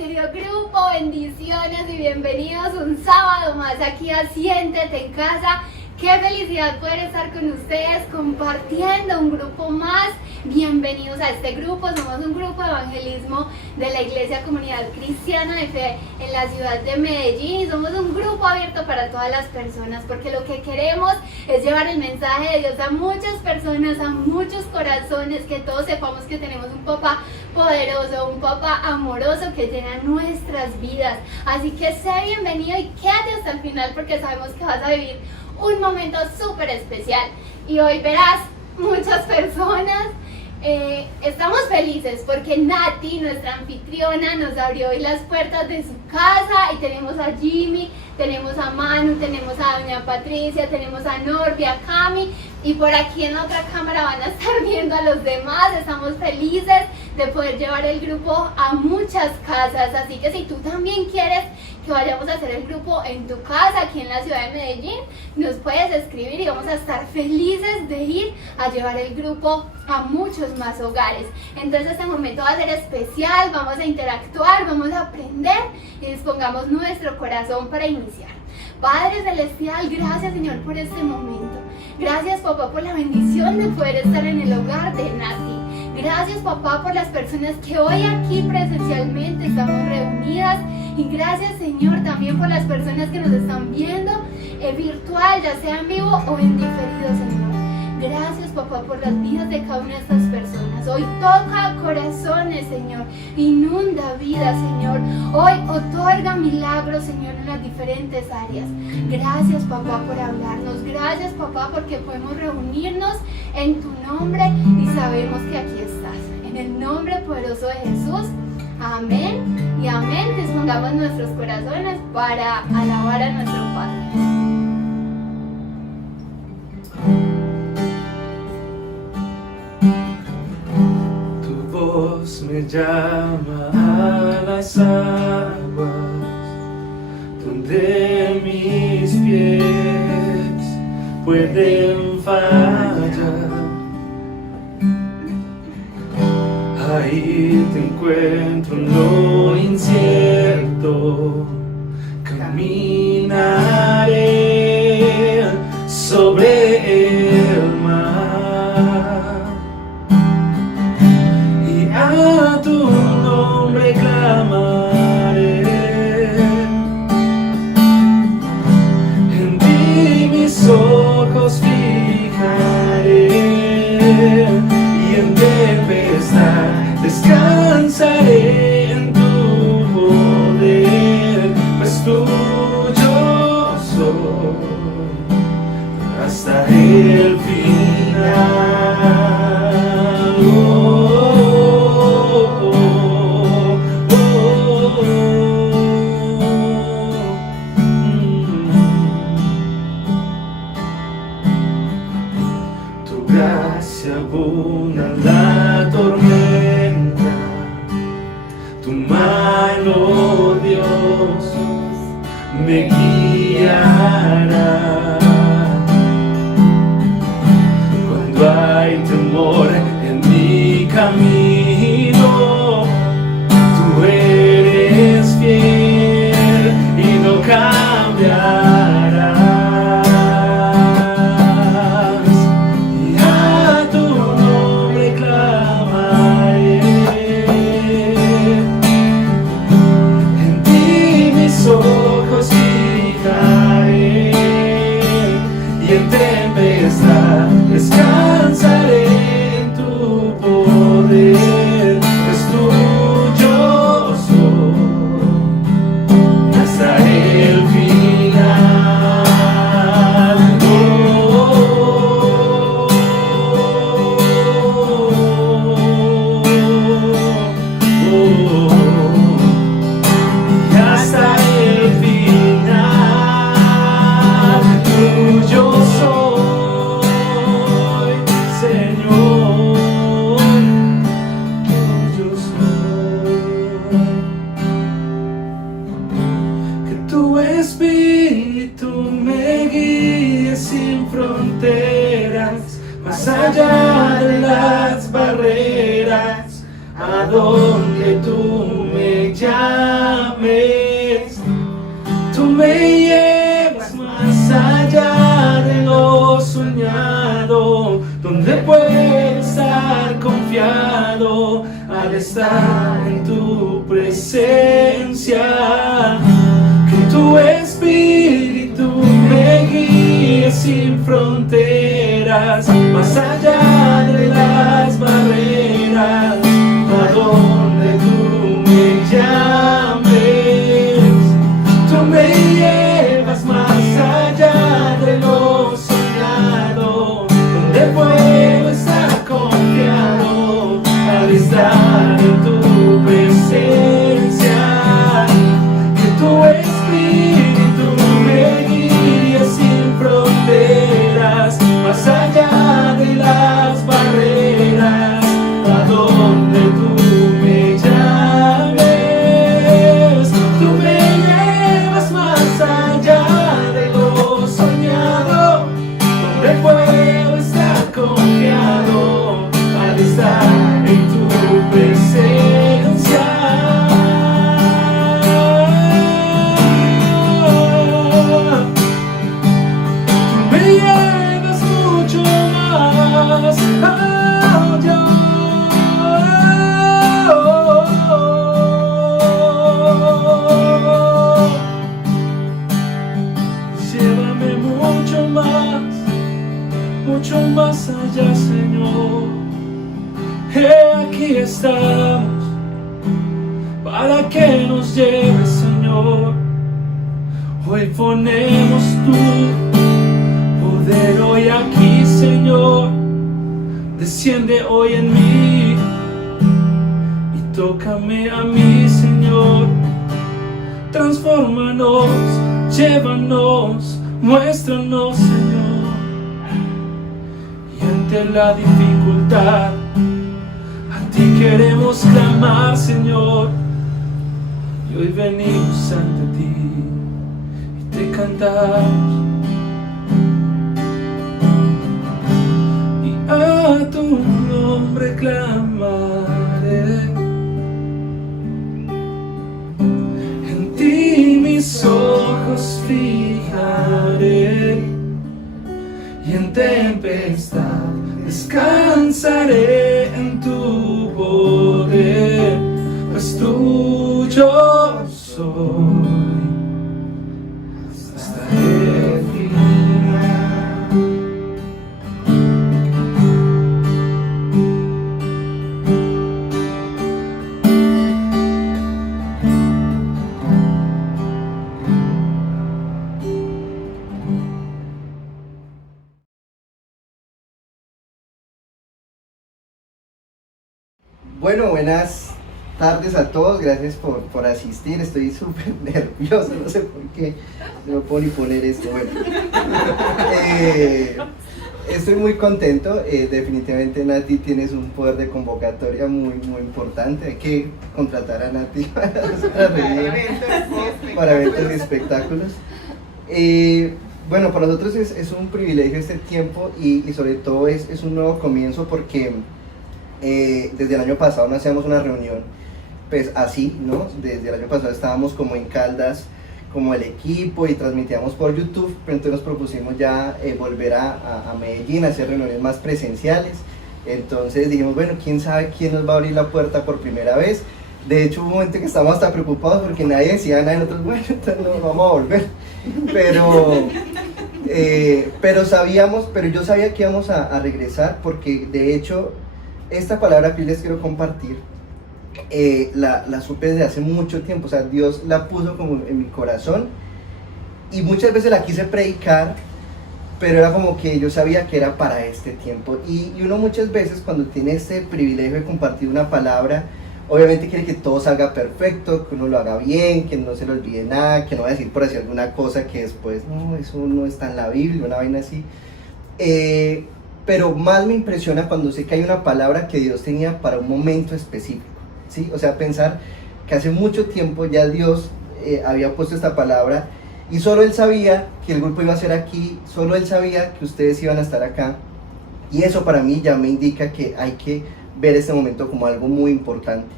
querido grupo, bendiciones y bienvenidos un sábado más aquí a Siéntete en Casa. Qué felicidad poder estar con ustedes compartiendo un grupo más. Bienvenidos a este grupo. Somos un grupo de evangelismo de la Iglesia Comunidad Cristiana de Fe en la ciudad de Medellín. Y somos un grupo abierto para todas las personas porque lo que queremos es llevar el mensaje de Dios a muchas personas, a muchos corazones, que todos sepamos que tenemos un papá poderoso, un papá amoroso que llena nuestras vidas. Así que sé bienvenido y quédate hasta el final porque sabemos que vas a vivir un momento súper especial. Y hoy verás muchas personas. Estamos felices porque Nati, nuestra anfitriona, nos abrió hoy las puertas de su casa y tenemos a Jimmy, tenemos a Manu, tenemos a doña Patricia, tenemos a Norby, a Cami, y por aquí en otra cámara van a estar viendo a los demás. Estamos felices de poder llevar el grupo a muchas casas, así que si tú también quieres que vayamos a hacer el grupo en tu casa aquí en la ciudad de Medellín, nos puedes escribir y vamos a estar felices de ir a llevar el grupo a muchos más hogares. Entonces este momento va a ser especial, vamos a interactuar, vamos a aprender y dispongamos nuestro corazón para iniciar. Padre Celestial, gracias Señor por este momento. Gracias papá por la bendición de poder estar en el hogar de Nati. Gracias papá por las personas que hoy aquí presencialmente estamos reunidas. Y gracias Señor también por las personas que nos están viendo virtual, ya sea en vivo o en diferido, Señor. Gracias papá por las vidas de cada una de estas personas. Hoy toca corazones, Señor. Inunda vidas, Señor. Hoy otorga milagros, Señor, en las diferentes áreas. Gracias papá por hablarnos. Gracias papá porque podemos reunirnos en tu nombre y sabemos que aquí estás. En el nombre poderoso de Jesús. Amén y amén. Dispongamos nuestros corazones para alabar a nuestro Padre. Me llama a las aguas donde mis pies pueden fallar. Ahí te encuentro en lo incierto, caminaré sobre el mar. A tu nombre clamaré, en ti mis ojos fijaré, y en tempestad descansaré en tu poder, pues tuyo soy hasta el final. Abunda la tormenta, tu mano, Dios, me guiará. Cuando hay temor en mi camino, tú eres fiel y no cambiarás. Descansaré en tu poder, pues tuyo soy hasta el final. Y hasta el final, tuyo soy. Más allá de las barreras, a donde tú me llames. Tú me llevas más allá de lo soñado, donde puedo estar confiado al estar en tu presencia. Que tu espíritu me guíe sin fronteras, más allá de las barreras, a donde tú me llames. Tú me llevas más allá de lo soñado, donde puedo estar confiado al estar en tu presencia. Que tu espíritu me guíe sin fronteras, más allá de las barreras, a donde tú me llames. Tú me llevas más allá de lo soñado, donde puedo estar confiado al estar en tu presencia. Tú me llevas mucho más allá. Llévame mucho más allá, Señor. Aquí estamos para que nos lleves, Señor. Hoy ponemos tu poder hoy aquí, Señor. Desciende hoy en mí y tócame a mí, Señor. Transfórmanos, llévanos, muéstranos, Señor. Y ante la dificultad, a ti queremos clamar, Señor. Y hoy venimos ante ti y te cantamos. Y a tu nombre clamaré. En ti mis ojos fijaré, y en tempestad descansaré en tu poder, pues tuyo soy hasta el final. Bueno, buenas tardes a todos, gracias por asistir. Estoy súper nervioso, no sé por qué, no puedo ni poner esto. Bueno, estoy muy contento. Definitivamente Nati tienes un poder de convocatoria muy importante. Hay que contratar a Nati para eventos y espectáculos. Bueno, para nosotros es un privilegio este tiempo y sobre todo es un nuevo comienzo porque desde el año pasado no hacíamos una reunión pues así, ¿no? Desde el año pasado estábamos como en Caldas como el equipo y transmitíamos por YouTube, pero entonces nos propusimos ya volver a Medellín a hacer reuniones más presenciales. Entonces dijimos, bueno, quién sabe quién nos va a abrir la puerta por primera vez. De hecho hubo un momento que estábamos hasta preocupados porque nadie decía nada, nosotros, bueno, entonces nos vamos a volver, pero yo sabía que íbamos a regresar porque de hecho esta palabra que les quiero compartir la supe desde hace mucho tiempo. O sea, Dios la puso como en mi corazón y muchas veces la quise predicar, pero era como que yo sabía que era para este tiempo. Y uno muchas veces cuando tiene este privilegio de compartir una palabra, obviamente quiere que todo salga perfecto, que uno lo haga bien, que no se le olvide nada, que no vaya a decir por decir alguna cosa que después, no, eso no está en la Biblia, una vaina así. Pero más me impresiona cuando sé que hay una palabra que Dios tenía para un momento específico, ¿sí? O sea, pensar que hace mucho tiempo ya Dios había puesto esta palabra y solo Él sabía que el grupo iba a ser aquí, solo Él sabía que ustedes iban a estar acá, y eso para mí ya me indica que hay que ver este momento como algo muy importante.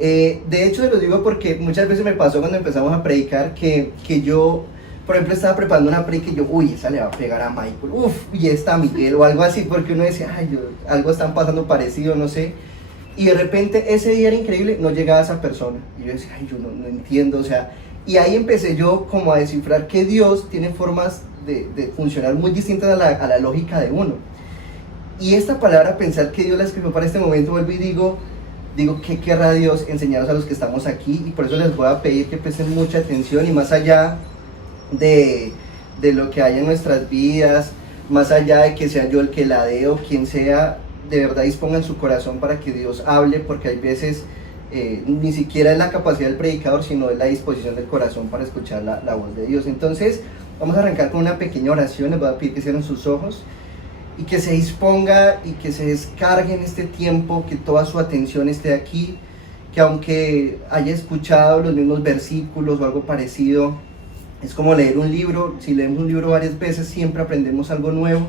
De hecho, se lo digo porque muchas veces me pasó cuando empezamos a predicar que yo, por ejemplo, estaba preparando una predica y yo, uy, esa le va a pegar a Michael, y esta a Miguel, o algo así, porque uno decía, ay, algo están pasando parecido, no sé. Y de repente ese día era increíble, no llegaba esa persona. Y yo decía, ay, yo no entiendo, o sea. Y ahí empecé yo como a descifrar que Dios tiene formas de funcionar muy distintas a la lógica de uno. Y esta palabra, pensar que Dios la escribió para este momento, vuelvo y digo, ¿qué querrá Dios enseñarnos a los que estamos aquí? Y por eso les voy a pedir que presten mucha atención y más allá de lo que hay en nuestras vidas, más allá de que sea yo el que la dé o quien sea, de verdad dispongan su corazón para que Dios hable, porque hay veces ni siquiera es la capacidad del predicador, sino es la disposición del corazón para escuchar la voz de Dios. Entonces, vamos a arrancar con una pequeña oración. Les voy a pedir que cierren sus ojos y que se disponga y que se descargue en este tiempo, que toda su atención esté aquí, que aunque haya escuchado los mismos versículos o algo parecido, es como leer un libro. Si leemos un libro varias veces, siempre aprendemos algo nuevo.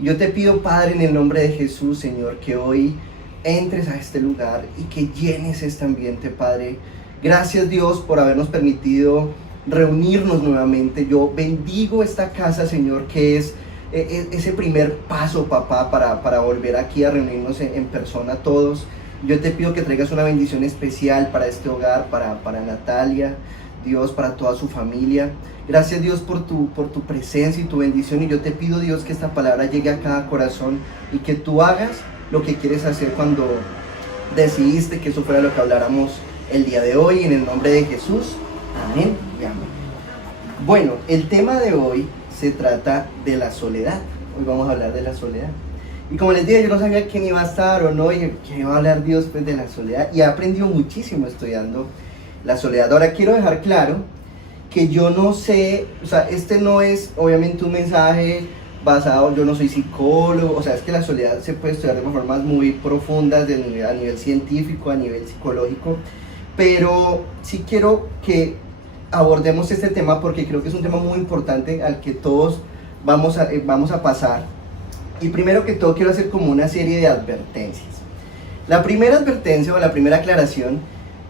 Y yo te pido, Padre, en el nombre de Jesús, Señor, que hoy entres a este lugar y que llenes este ambiente, Padre. Gracias, Dios, por habernos permitido reunirnos nuevamente. Yo bendigo esta casa, Señor, que es ese primer paso, papá, para volver aquí a reunirnos en persona todos. Yo te pido que traigas una bendición especial para este hogar, para Natalia, Dios, para toda su familia. Gracias, Dios, por tu presencia y tu bendición, y yo te pido, Dios, que esta palabra llegue a cada corazón y que tú hagas lo que quieres hacer cuando decidiste que eso fuera lo que habláramos el día de hoy, en el nombre de Jesús. Amén y amén. Bueno, el tema de hoy se trata de la soledad. Hoy vamos a hablar de la soledad. Y como les dije, yo no sabía quién iba a estar o no, y que iba a hablar Dios pues de la soledad, y he aprendido muchísimo estudiando la soledad. Ahora quiero dejar claro que yo no sé, o sea, este no es obviamente un mensaje basado, yo no soy psicólogo, o sea, es que la soledad se puede estudiar de formas muy profundas, a nivel científico, a nivel psicológico, pero sí quiero que abordemos este tema porque creo que es un tema muy importante al que todos vamos a pasar. Y primero que todo quiero hacer como una serie de advertencias. La primera advertencia o la primera aclaración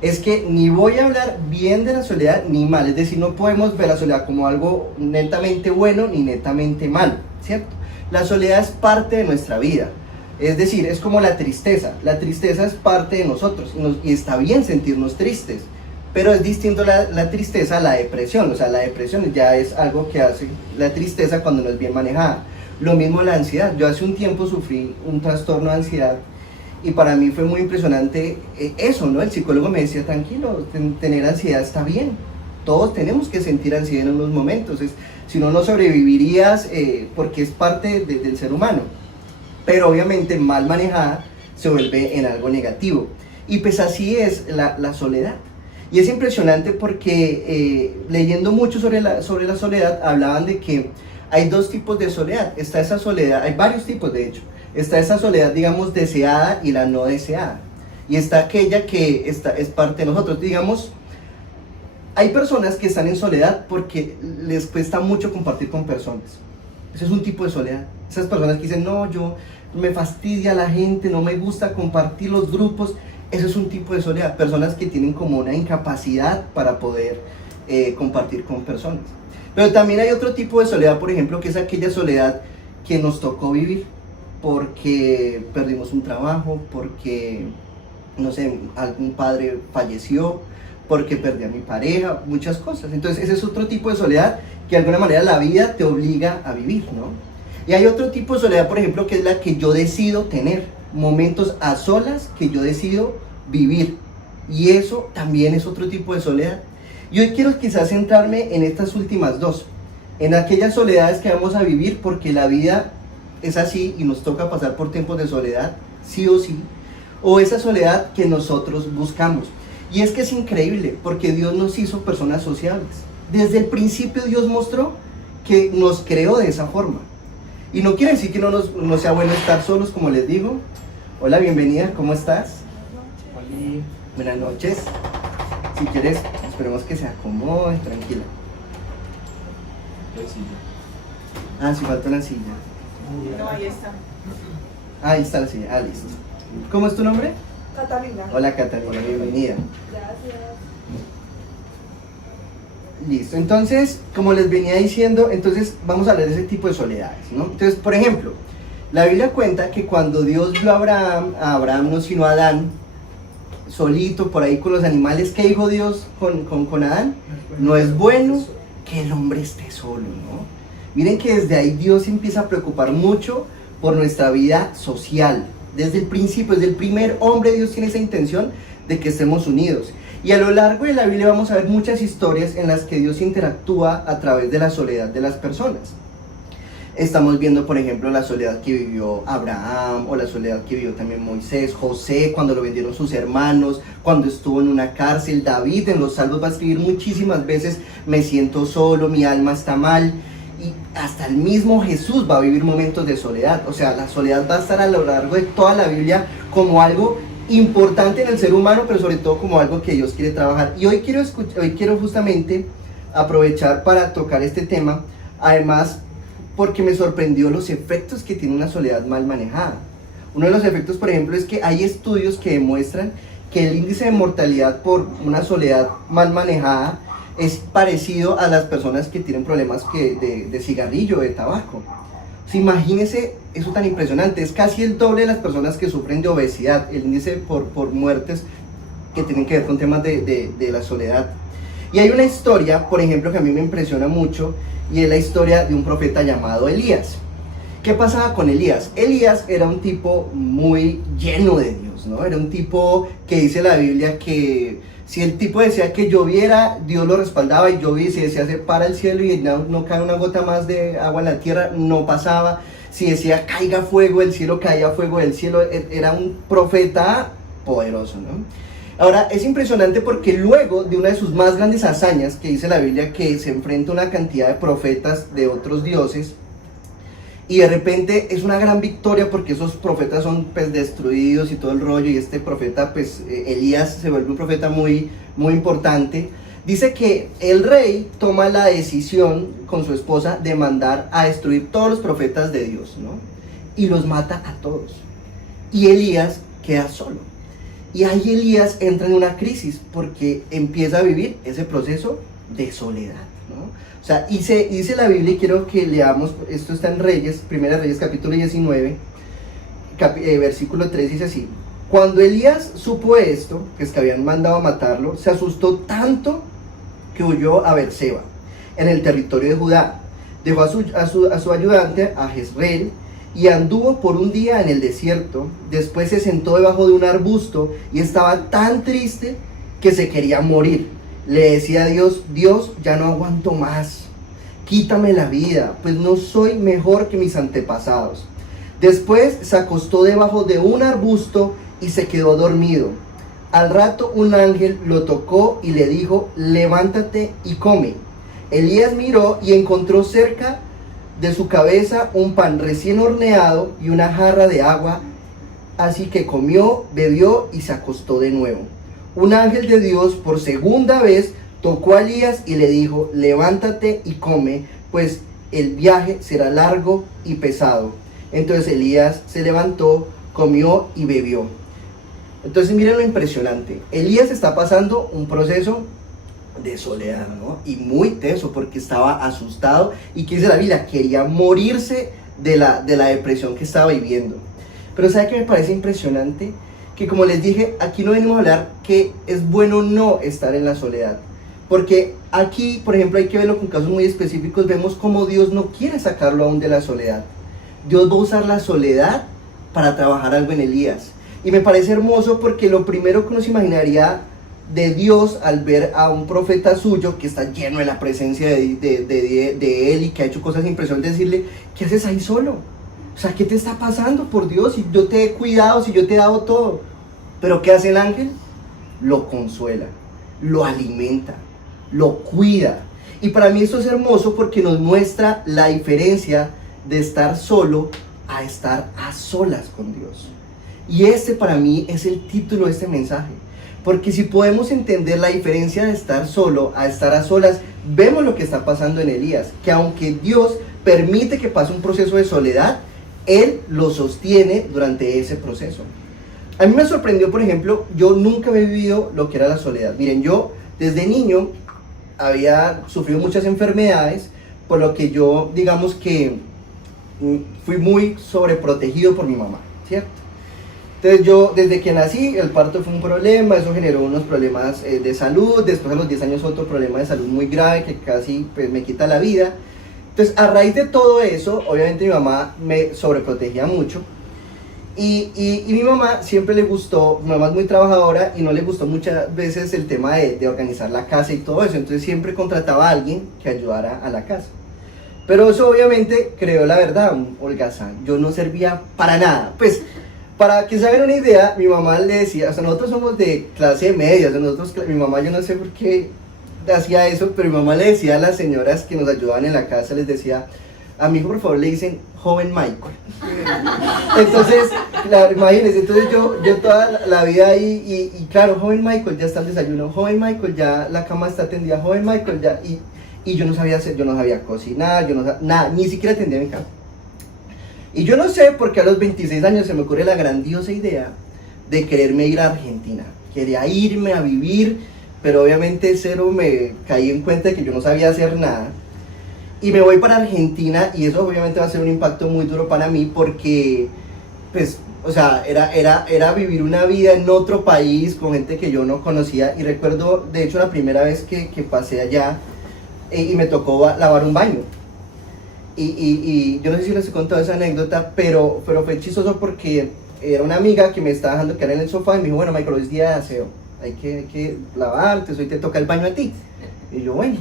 es que ni voy a hablar bien de la soledad ni mal, es decir, no podemos ver la soledad como algo netamente bueno ni netamente malo, ¿cierto? La soledad es parte de nuestra vida, es decir, es como la tristeza es parte de nosotros y está bien sentirnos tristes, pero es distinto la tristeza a la depresión. O sea, la depresión ya es algo que hace la tristeza cuando no es bien manejada. Lo mismo la ansiedad. Yo hace un tiempo sufrí un trastorno de ansiedad y para mí fue muy impresionante eso, ¿no? El psicólogo me decía, tranquilo, tener ansiedad está bien. Todos tenemos que sentir ansiedad en unos momentos. Si no, no sobrevivirías porque es parte del ser humano. Pero obviamente mal manejada se vuelve en algo negativo. Y pues así es la soledad. Y es impresionante porque leyendo mucho sobre la soledad, hablaban de que hay dos tipos de soledad. Está esa soledad, hay varios tipos de hecho. Está esa soledad, digamos, deseada y la no deseada. Y está aquella que es parte de nosotros. Digamos, hay personas que están en soledad porque les cuesta mucho compartir con personas. Ese es un tipo de soledad. Esas personas que dicen, no, yo me fastidia la gente, no me gusta compartir los grupos. Eso es un tipo de soledad. Personas que tienen como una incapacidad para poder compartir con personas. Pero también hay otro tipo de soledad, por ejemplo, que es aquella soledad que nos tocó vivir porque perdimos un trabajo, porque, no sé, algún padre falleció, porque perdí a mi pareja, muchas cosas. Entonces ese es otro tipo de soledad que de alguna manera la vida te obliga a vivir, ¿no? Y hay otro tipo de soledad, por ejemplo, que es la que yo decido tener, momentos a solas que yo decido vivir. Y eso también es otro tipo de soledad. Y hoy quiero quizás centrarme en estas últimas dos, en aquellas soledades que vamos a vivir porque la vida es así y nos toca pasar por tiempos de soledad, sí o sí, o esa soledad que nosotros buscamos. Y es que es increíble porque Dios nos hizo personas sociables. Desde el principio Dios mostró que nos creó de esa forma. Y no quiere decir que no sea bueno estar solos, como les digo. Hola, bienvenida, ¿cómo estás? Hola. Buenas noches. Si quieres, esperemos que se acomode, tranquila. Ah, sí, falta una silla. No, ahí está. Ahí está la silla, listo. ¿Cómo es tu nombre? Catalina. Hola Catalina, bienvenida. Gracias. Listo, entonces, como les venía diciendo, entonces vamos a hablar de ese tipo de soledades, ¿no? Entonces, por ejemplo, la Biblia cuenta que cuando Dios vio a Abraham no sino a Adán, solito por ahí con los animales, ¿qué dijo Dios con Adán? No es bueno que el hombre esté solo, ¿no? Miren que desde ahí Dios se empieza a preocupar mucho por nuestra vida social. Desde el principio, desde el primer hombre, Dios tiene esa intención de que estemos unidos. Y a lo largo de la Biblia vamos a ver muchas historias en las que Dios interactúa a través de la soledad de las personas. Estamos viendo, por ejemplo, la soledad que vivió Abraham, o la soledad que vivió también Moisés, José, cuando lo vendieron sus hermanos, cuando estuvo en una cárcel. David en los Salmos va a escribir muchísimas veces: me siento solo, mi alma está mal. Y hasta el mismo Jesús va a vivir momentos de soledad. O sea, la soledad va a estar a lo largo de toda la Biblia como algo importante en el ser humano, pero sobre todo como algo que Dios quiere trabajar. Y hoy quiero justamente aprovechar para tocar este tema, además porque me sorprendió los efectos que tiene una soledad mal manejada. Uno de los efectos, por ejemplo, es que hay estudios que demuestran que el índice de mortalidad por una soledad mal manejada es parecido a las personas que tienen problemas de cigarrillo, de tabaco. O sea, imagínense eso tan impresionante, es casi el doble de las personas que sufren de obesidad, el índice por muertes que tienen que ver con temas de la soledad. Y hay una historia, por ejemplo, que a mí me impresiona mucho, y es la historia de un profeta llamado Elías. ¿Qué pasaba con Elías? Elías era un tipo muy lleno de Dios, ¿no? Era un tipo que dice la Biblia que si el tipo decía que lloviera, Dios lo respaldaba y llovía. Si decía se para el cielo y no cae una gota más de agua en la tierra, no pasaba. Si decía caiga fuego, el cielo caía fuego del cielo. Era un profeta poderoso, ¿no? Ahora, es impresionante porque luego de una de sus más grandes hazañas, que dice la Biblia que se enfrenta a una cantidad de profetas de otros dioses, y de repente es una gran victoria porque esos profetas son pues destruidos y todo el rollo, y este profeta pues Elías se vuelve un profeta muy importante. Dice que el rey toma la decisión con su esposa de mandar a destruir todos los profetas de Dios, ¿no? Y los mata a todos, y Elías queda solo. Y ahí Elías entra en una crisis porque empieza a vivir ese proceso de soledad, ¿no? O sea, dice la Biblia, y quiero que leamos, esto está en Reyes, Primera Reyes capítulo 19, versículo 3, dice así: cuando Elías supo esto, que es que habían mandado a matarlo, se asustó tanto que huyó a Beerseba, en el territorio de Judá. Dejó a su ayudante, a Jezreel, y anduvo por un día en el desierto. Después se sentó debajo de un arbusto y estaba tan triste que se quería morir. Le decía a Dios: Dios, ya no aguanto más, quítame la vida, pues no soy mejor que mis antepasados. Después se acostó debajo de un arbusto y se quedó dormido. Al rato un ángel lo tocó y le dijo: levántate y come. Elías miró y encontró cerca de su cabeza un pan recién horneado y una jarra de agua, así que comió, bebió y se acostó de nuevo. Un ángel de Dios por segunda vez tocó a Elías y le dijo: levántate y come, pues el viaje será largo y pesado. Entonces Elías se levantó, comió y bebió. Entonces miren lo impresionante, Elías está pasando un proceso de soledad, ¿no? Y muy teso porque estaba asustado y que dice la Biblia, quería morirse de la depresión que estaba viviendo. Pero ¿sabe qué me parece impresionante? Que como les dije, aquí no venimos a hablar que es bueno no estar en la soledad, porque aquí, por ejemplo, hay que verlo con casos muy específicos. Vemos cómo Dios no quiere sacarlo aún de la soledad. Dios va a usar la soledad para trabajar algo en Elías, y me parece hermoso porque lo primero que uno se imaginaría de Dios al ver a un profeta suyo que está lleno de la presencia de él y que ha hecho cosas impresionantes, decirle: ¿qué haces ahí solo? O sea, ¿qué te está pasando, por Dios? Si yo te he cuidado, si yo te he dado todo. Pero ¿qué hace el ángel? Lo consuela, lo alimenta, lo cuida. Y para mí esto es hermoso porque nos muestra la diferencia de estar solo a estar a solas con Dios. Y este para mí es el título de este mensaje. Porque si podemos entender la diferencia de estar solo a estar a solas, vemos lo que está pasando en Elías, que aunque Dios permite que pase un proceso de soledad, Él lo sostiene durante ese proceso. A mí me sorprendió, por ejemplo, yo nunca había vivido lo que era la soledad. Miren, yo desde niño había sufrido muchas enfermedades, por lo que yo, digamos que fui muy sobreprotegido por mi mamá, ¿cierto? Entonces yo, desde que nací, el parto fue un problema, eso generó unos problemas de salud, después a los 10 años otro problema de salud muy grave que casi pues, me quita la vida. Entonces, a raíz de todo eso, obviamente mi mamá me sobreprotegía mucho. Y mi mamá siempre le gustó, mi mamá es muy trabajadora y no le gustó muchas veces el tema de organizar la casa y todo eso, entonces siempre contrataba a alguien que ayudara a la casa. Pero eso obviamente creó la verdad, un holgazán, yo no servía para nada. Pues, para que se hagan una idea, mi mamá le decía, o sea, nosotros somos de clase media, o sea, mi mamá yo no sé por qué hacía eso, pero mi mamá le decía a las señoras que nos ayudaban en la casa, les decía, a mi hijo por favor le dicen joven Michael. Entonces, claro, imagínense, entonces yo toda la vida ahí, y claro, joven Michael ya está el desayuno, joven Michael ya la cama está tendida, joven Michael ya, y yo no sabía hacer, yo no sabía cocinar, yo no sabía, nada, ni siquiera atendía mi casa. Y yo no sé por qué a los 26 años se me ocurre la grandiosa idea de quererme ir a Argentina. Quería irme a vivir, pero obviamente cero me caí en cuenta de que yo no sabía hacer nada. Y me voy para Argentina y eso obviamente va a ser un impacto muy duro para mí porque, pues, o sea, era vivir una vida en otro país con gente que yo no conocía. Y recuerdo, de hecho, la primera vez que pasé allá y me tocó lavar un baño. Y yo no sé si les he contado esa anécdota, pero fue chistoso porque era una amiga que me estaba dejando quedar en el sofá y me dijo, bueno, Michael, hoy es día de aseo, hay que lavarte, hoy te toca el baño a ti. Y yo, bueno,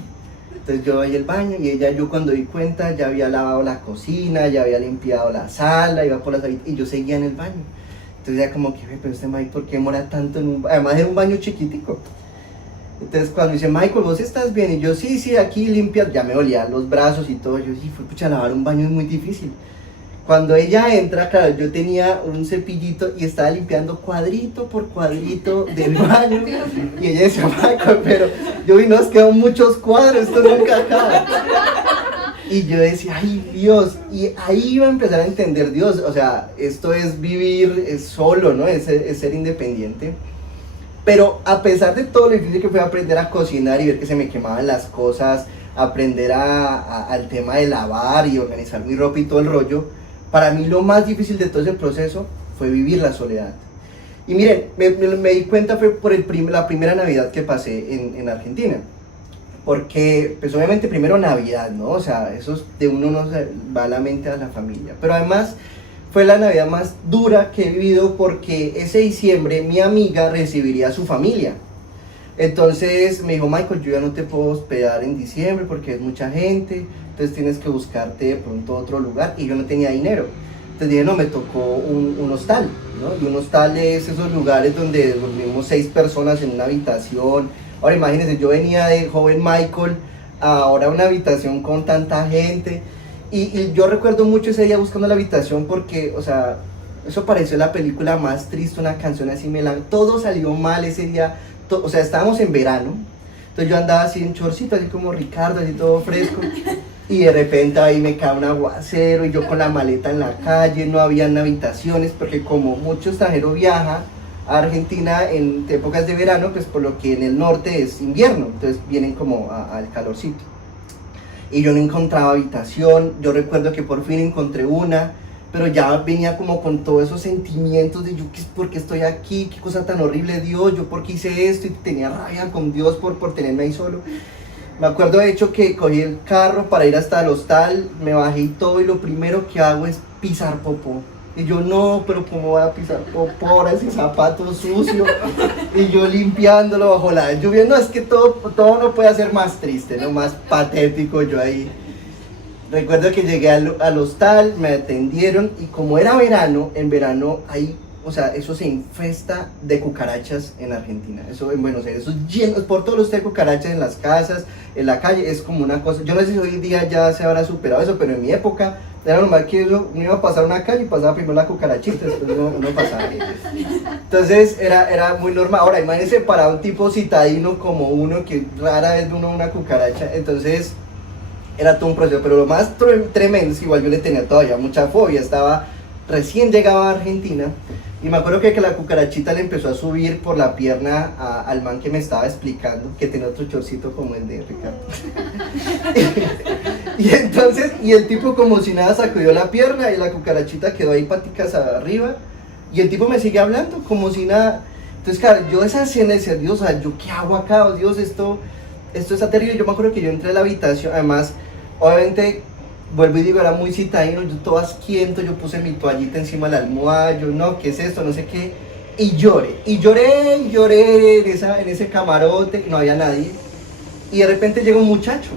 entonces yo voy al baño y yo cuando di cuenta ya había lavado la cocina, ya había limpiado la sala, iba por las habitaciones y yo seguía en el baño. Entonces ya como que, pero este Michael, ¿por qué demora tanto en un baño? Además era un baño chiquitico. Entonces cuando me dice, Michael, ¿vos estás bien? Y yo, sí, aquí limpia, ya me dolían los brazos y todo. Yo, sí, pucha, lavar un baño es muy difícil. Cuando ella entra, claro, yo tenía un cepillito y estaba limpiando cuadrito por cuadrito del baño. Y ella decía, Michael, pero yo vi, nos quedan muchos cuadros, esto nunca acaba. Y yo decía, ay Dios, y ahí iba a empezar a entender Dios, o sea, esto es vivir solo, ¿no? Es ser independiente. Pero a pesar de todo lo difícil que fue aprender a cocinar y ver que se me quemaban las cosas, aprender al tema de lavar y organizar mi ropa y todo el rollo, para mí lo más difícil de todo ese proceso fue vivir la soledad. Y miren, me di cuenta fue por la primera Navidad que pasé en Argentina. Porque, pues obviamente primero Navidad, ¿no? O sea, eso de uno no se va a la mente a la familia. Pero además fue la Navidad más dura que he vivido porque ese diciembre mi amiga recibiría a su familia. Entonces me dijo, Michael, yo ya no te puedo hospedar en diciembre porque es mucha gente, entonces tienes que buscarte de pronto otro lugar, y yo no tenía dinero. Entonces dije, no, me tocó un hostal, ¿no? Y un hostal es esos lugares donde dormimos 6 personas en una habitación. Ahora imagínense, yo venía de joven Michael a ahora una habitación con tanta gente. Y yo recuerdo mucho ese día buscando la habitación porque, o sea, eso pareció la película más triste, una canción así todo salió mal ese día, o sea, estábamos en verano, entonces yo andaba así en chorcito, así como Ricardo, así todo fresco, y de repente ahí me cae un aguacero, y yo con la maleta en la calle, no habían habitaciones, porque como mucho extranjero viaja a Argentina en épocas de verano, pues por lo que en el norte es invierno, entonces vienen como al calorcito. Y yo no encontraba habitación. Yo recuerdo que por fin encontré una, pero ya venía como con todos esos sentimientos de yo, ¿por qué estoy aquí? ¿Qué cosa tan horrible, Dios? ¿Yo por qué hice esto? Y tenía rabia con Dios por tenerme ahí solo. Me acuerdo de hecho que cogí el carro para ir hasta el hostal, me bajé y todo, y lo primero que hago es pisar popó. Y yo, no, pero ¿cómo voy a pisar popó ahora, ese zapato sucio? Y yo limpiándolo bajo la lluvia. No, es que todo no puede ser más triste, ¿no? Más patético yo ahí. Recuerdo que llegué al hostal, me atendieron, y como era verano, en verano hay, o sea, eso se infesta de cucarachas en Argentina. Eso en Buenos Aires, eso es lleno, por todos los de cucarachas en las casas, en la calle, es como una cosa. Yo no sé si hoy en día ya se habrá superado eso, pero en mi época era normal que uno iba a pasar una calle y pasaba primero la cucarachita, después uno pasaba. Entonces era muy normal. Ahora imagínense para un tipo citadino como uno, que rara vez uno una cucaracha, entonces era todo un proceso. Pero lo más tremendo es que igual yo le tenía todavía mucha fobia, recién llegaba a Argentina, Y me acuerdo que la cucarachita le empezó a subir por la pierna al man que me estaba explicando, que tenía otro chorcito como el de Ricardo. Y entonces, y el tipo como si nada sacudió la pierna y la cucarachita quedó ahí paticas arriba. Y el tipo me sigue hablando como si nada. Entonces, claro, yo esa escena decía, Dios, o sea, ¿yo qué hago acá? Oh, Dios, esto está terrible. Yo me acuerdo que yo entré a la habitación, además, obviamente, vuelvo y digo, era muy citadino, yo todo asquiento, yo puse mi toallita encima de la almohada, yo no, ¿qué es esto? No sé qué. Y lloré en ese camarote, no había nadie. Y de repente llega un muchacho.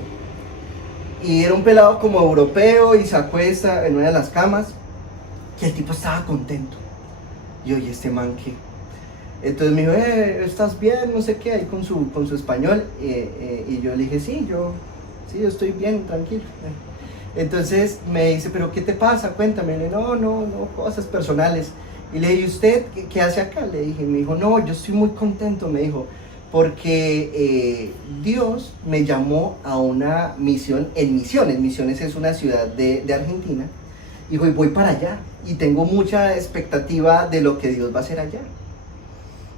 Y era un pelado como europeo y se acuesta en una de las camas. Y el tipo estaba contento. Y oye, ¿este man qué? Entonces me dijo, ¿estás bien? No sé qué, ahí con su español. Y yo le dije, sí, yo estoy bien, tranquilo. Entonces me dice, ¿pero qué te pasa? Cuéntame. Le dije, no, cosas personales. Y le dije, ¿y usted qué hace acá? Le dije, me dijo, no, yo estoy muy contento, me dijo, porque Dios me llamó a una misión en Misiones. Misiones es una ciudad de Argentina. Y dijo, y voy para allá. Y tengo mucha expectativa de lo que Dios va a hacer allá.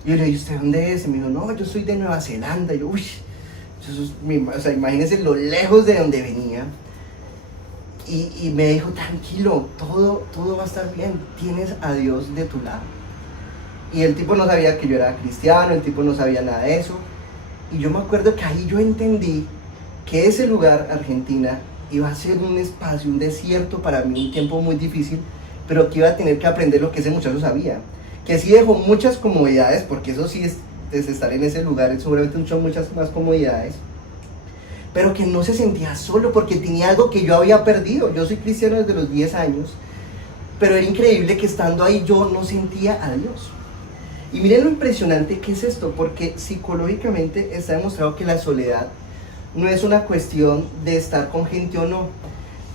Y yo le dije, ¿usted dónde es? Y me dijo, no, yo soy de Nueva Zelanda. Y yo, o sea, imagínense lo lejos de donde venía. Y me dijo, tranquilo, todo va a estar bien, tienes a Dios de tu lado. Y el tipo no sabía que yo era cristiano, el tipo no sabía nada de eso. Y yo me acuerdo que ahí yo entendí que ese lugar, Argentina, iba a ser un espacio, un desierto para mí, un tiempo muy difícil, pero que iba a tener que aprender lo que ese muchacho sabía. Que sí dejó muchas comodidades, porque eso sí es estar en ese lugar, seguramente muchas más comodidades. Pero que no se sentía solo porque tenía algo que yo había perdido. Yo soy cristiano desde los 10 años, pero era increíble que estando ahí yo no sentía a Dios. Y miren lo impresionante que es esto, porque psicológicamente está demostrado que la soledad no es una cuestión de estar con gente o no.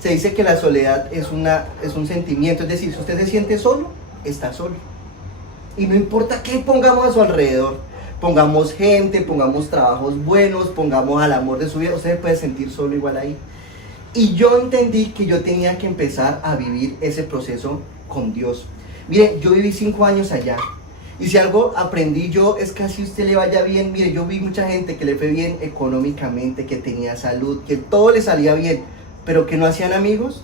Se dice que la soledad es un sentimiento, es decir, si usted se siente solo, está solo. Y no importa qué pongamos a su alrededor, pongamos gente, pongamos trabajos buenos, pongamos al amor de su vida, usted se puede sentir solo igual ahí. Y yo entendí que yo tenía que empezar a vivir ese proceso con Dios. Mire, yo viví 5 años allá. Y si algo aprendí yo es que así usted le vaya bien. Mire, yo vi mucha gente que le fue bien económicamente, que tenía salud, que todo le salía bien, pero que no hacían amigos.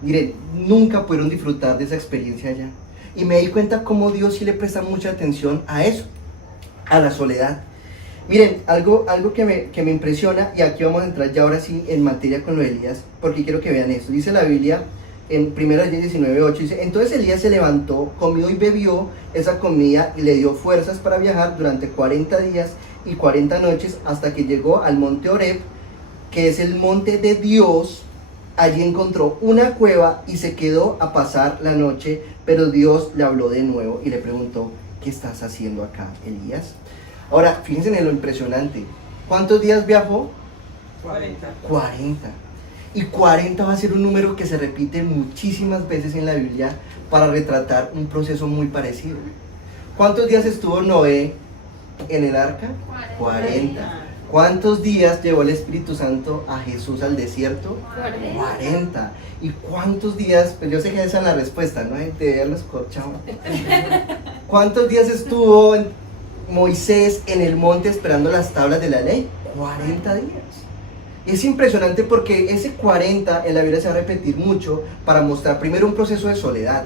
Mire, nunca pudieron disfrutar de esa experiencia allá. Y me di cuenta cómo Dios sí le presta mucha atención a eso, a la soledad. Miren, algo que me impresiona, y aquí vamos a entrar ya ahora sí en materia con lo de Elías, porque quiero que vean esto. Dice la Biblia en 1 19:8, dice, entonces Elías se levantó, comió y bebió esa comida y le dio fuerzas para viajar durante 40 días y 40 noches hasta que llegó al monte Horeb, que es el monte de Dios. Allí encontró una cueva y se quedó a pasar la noche, pero Dios le habló de nuevo y le preguntó, ¿qué estás haciendo acá, Elías? Ahora, fíjense en lo impresionante. ¿Cuántos días viajó? 40. Y 40 va a ser un número que se repite muchísimas veces en la Biblia para retratar un proceso muy parecido. ¿Cuántos días estuvo Noé en el arca? 40. ¿Cuántos días llevó el Espíritu Santo a Jesús al desierto? 40. ¿Y cuántos días? Pues yo sé que esa es la respuesta, ¿no? De verlos corchados. ¿Cuántos días estuvo Moisés en el monte esperando las tablas de la ley? 40 días. Es impresionante porque ese 40 en la Biblia se va a repetir mucho para mostrar primero un proceso de soledad.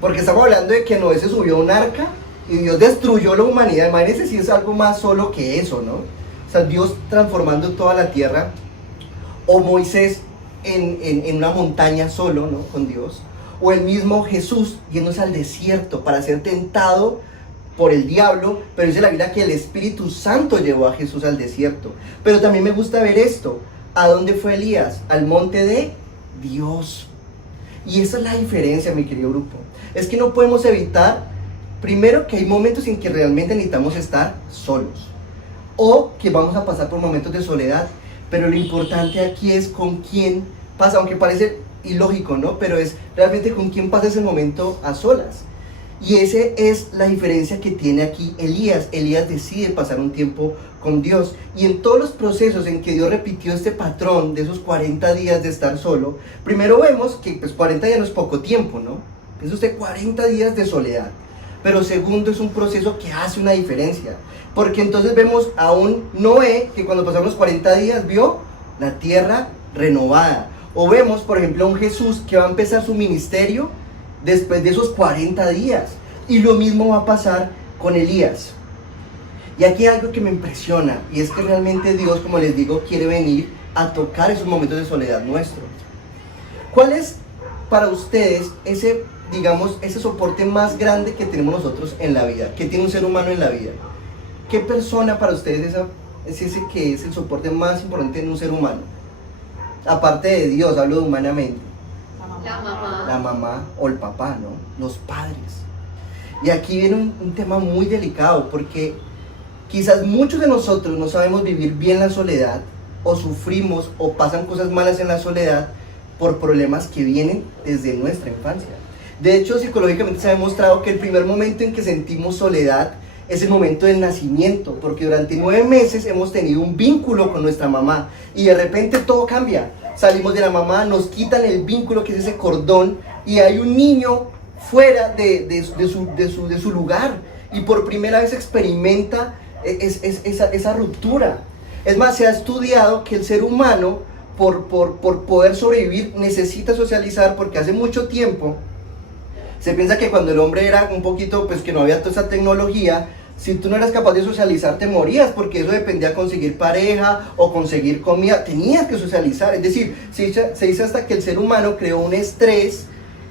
Porque estamos hablando de que Noé se subió a un arca y Dios destruyó la humanidad. Imagínense si es algo más solo que eso, ¿no? O sea, Dios transformando toda la tierra. O Moisés en una montaña solo, ¿no? Con Dios. O el mismo Jesús yéndose al desierto para ser tentado por el diablo, pero dice la Biblia que el Espíritu Santo llevó a Jesús al desierto. Pero también me gusta ver esto. ¿A dónde fue Elías? Al monte de Dios. Y esa es la diferencia, mi querido grupo. Es que no podemos evitar, primero, que hay momentos en que realmente necesitamos estar solos. O que vamos a pasar por momentos de soledad. Pero lo importante aquí es con quién pasa, aunque parece ilógico, ¿no? Pero es realmente con quién pasa ese momento a solas. Y esa es la diferencia que tiene aquí Elías. Elías decide pasar un tiempo con Dios. Y en todos los procesos en que Dios repitió este patrón de esos 40 días de estar solo, primero vemos que pues 40 días no es poco tiempo, ¿no? Piensa usted 40 días de soledad. pero segundo, es un proceso que hace una diferencia. Porque entonces vemos a un Noé que cuando pasaron los 40 días vio la tierra renovada. O vemos, por ejemplo, a un Jesús que va a empezar su ministerio después de esos 40 días. Y lo mismo va a pasar con Elías. Y aquí hay algo que me impresiona, y es que realmente Dios, como les digo, quiere venir a tocar esos momentos de soledad nuestros. ¿Cuál es para ustedes ese, digamos, ese soporte más grande que tenemos nosotros en la vida, que tiene un ser humano en la vida? ¿Qué persona para ustedes es ese que es el soporte más importante en un ser humano? Aparte de Dios, hablo de humanamente. La mamá. La mamá o el papá, ¿no? Los padres. Y aquí viene un tema muy delicado, porque quizás muchos de nosotros no sabemos vivir bien la soledad, o sufrimos o pasan cosas malas en la soledad por problemas que vienen desde nuestra infancia. De hecho, psicológicamente se ha demostrado que el primer momento en que sentimos soledad es el momento del nacimiento, porque durante 9 meses hemos tenido un vínculo con nuestra mamá y de repente todo cambia. Salimos de la mamá, nos quitan el vínculo que es ese cordón y hay un niño fuera de su lugar y por primera vez experimenta esa ruptura. Es más, se ha estudiado que el ser humano por poder sobrevivir necesita socializar, porque hace mucho tiempo se piensa que cuando el hombre era un poquito, pues que no había toda esa tecnología, si tú no eras capaz de socializar te morías, porque eso dependía de conseguir pareja o conseguir comida, tenías que socializar. Es decir, se dice hasta que el ser humano creó un estrés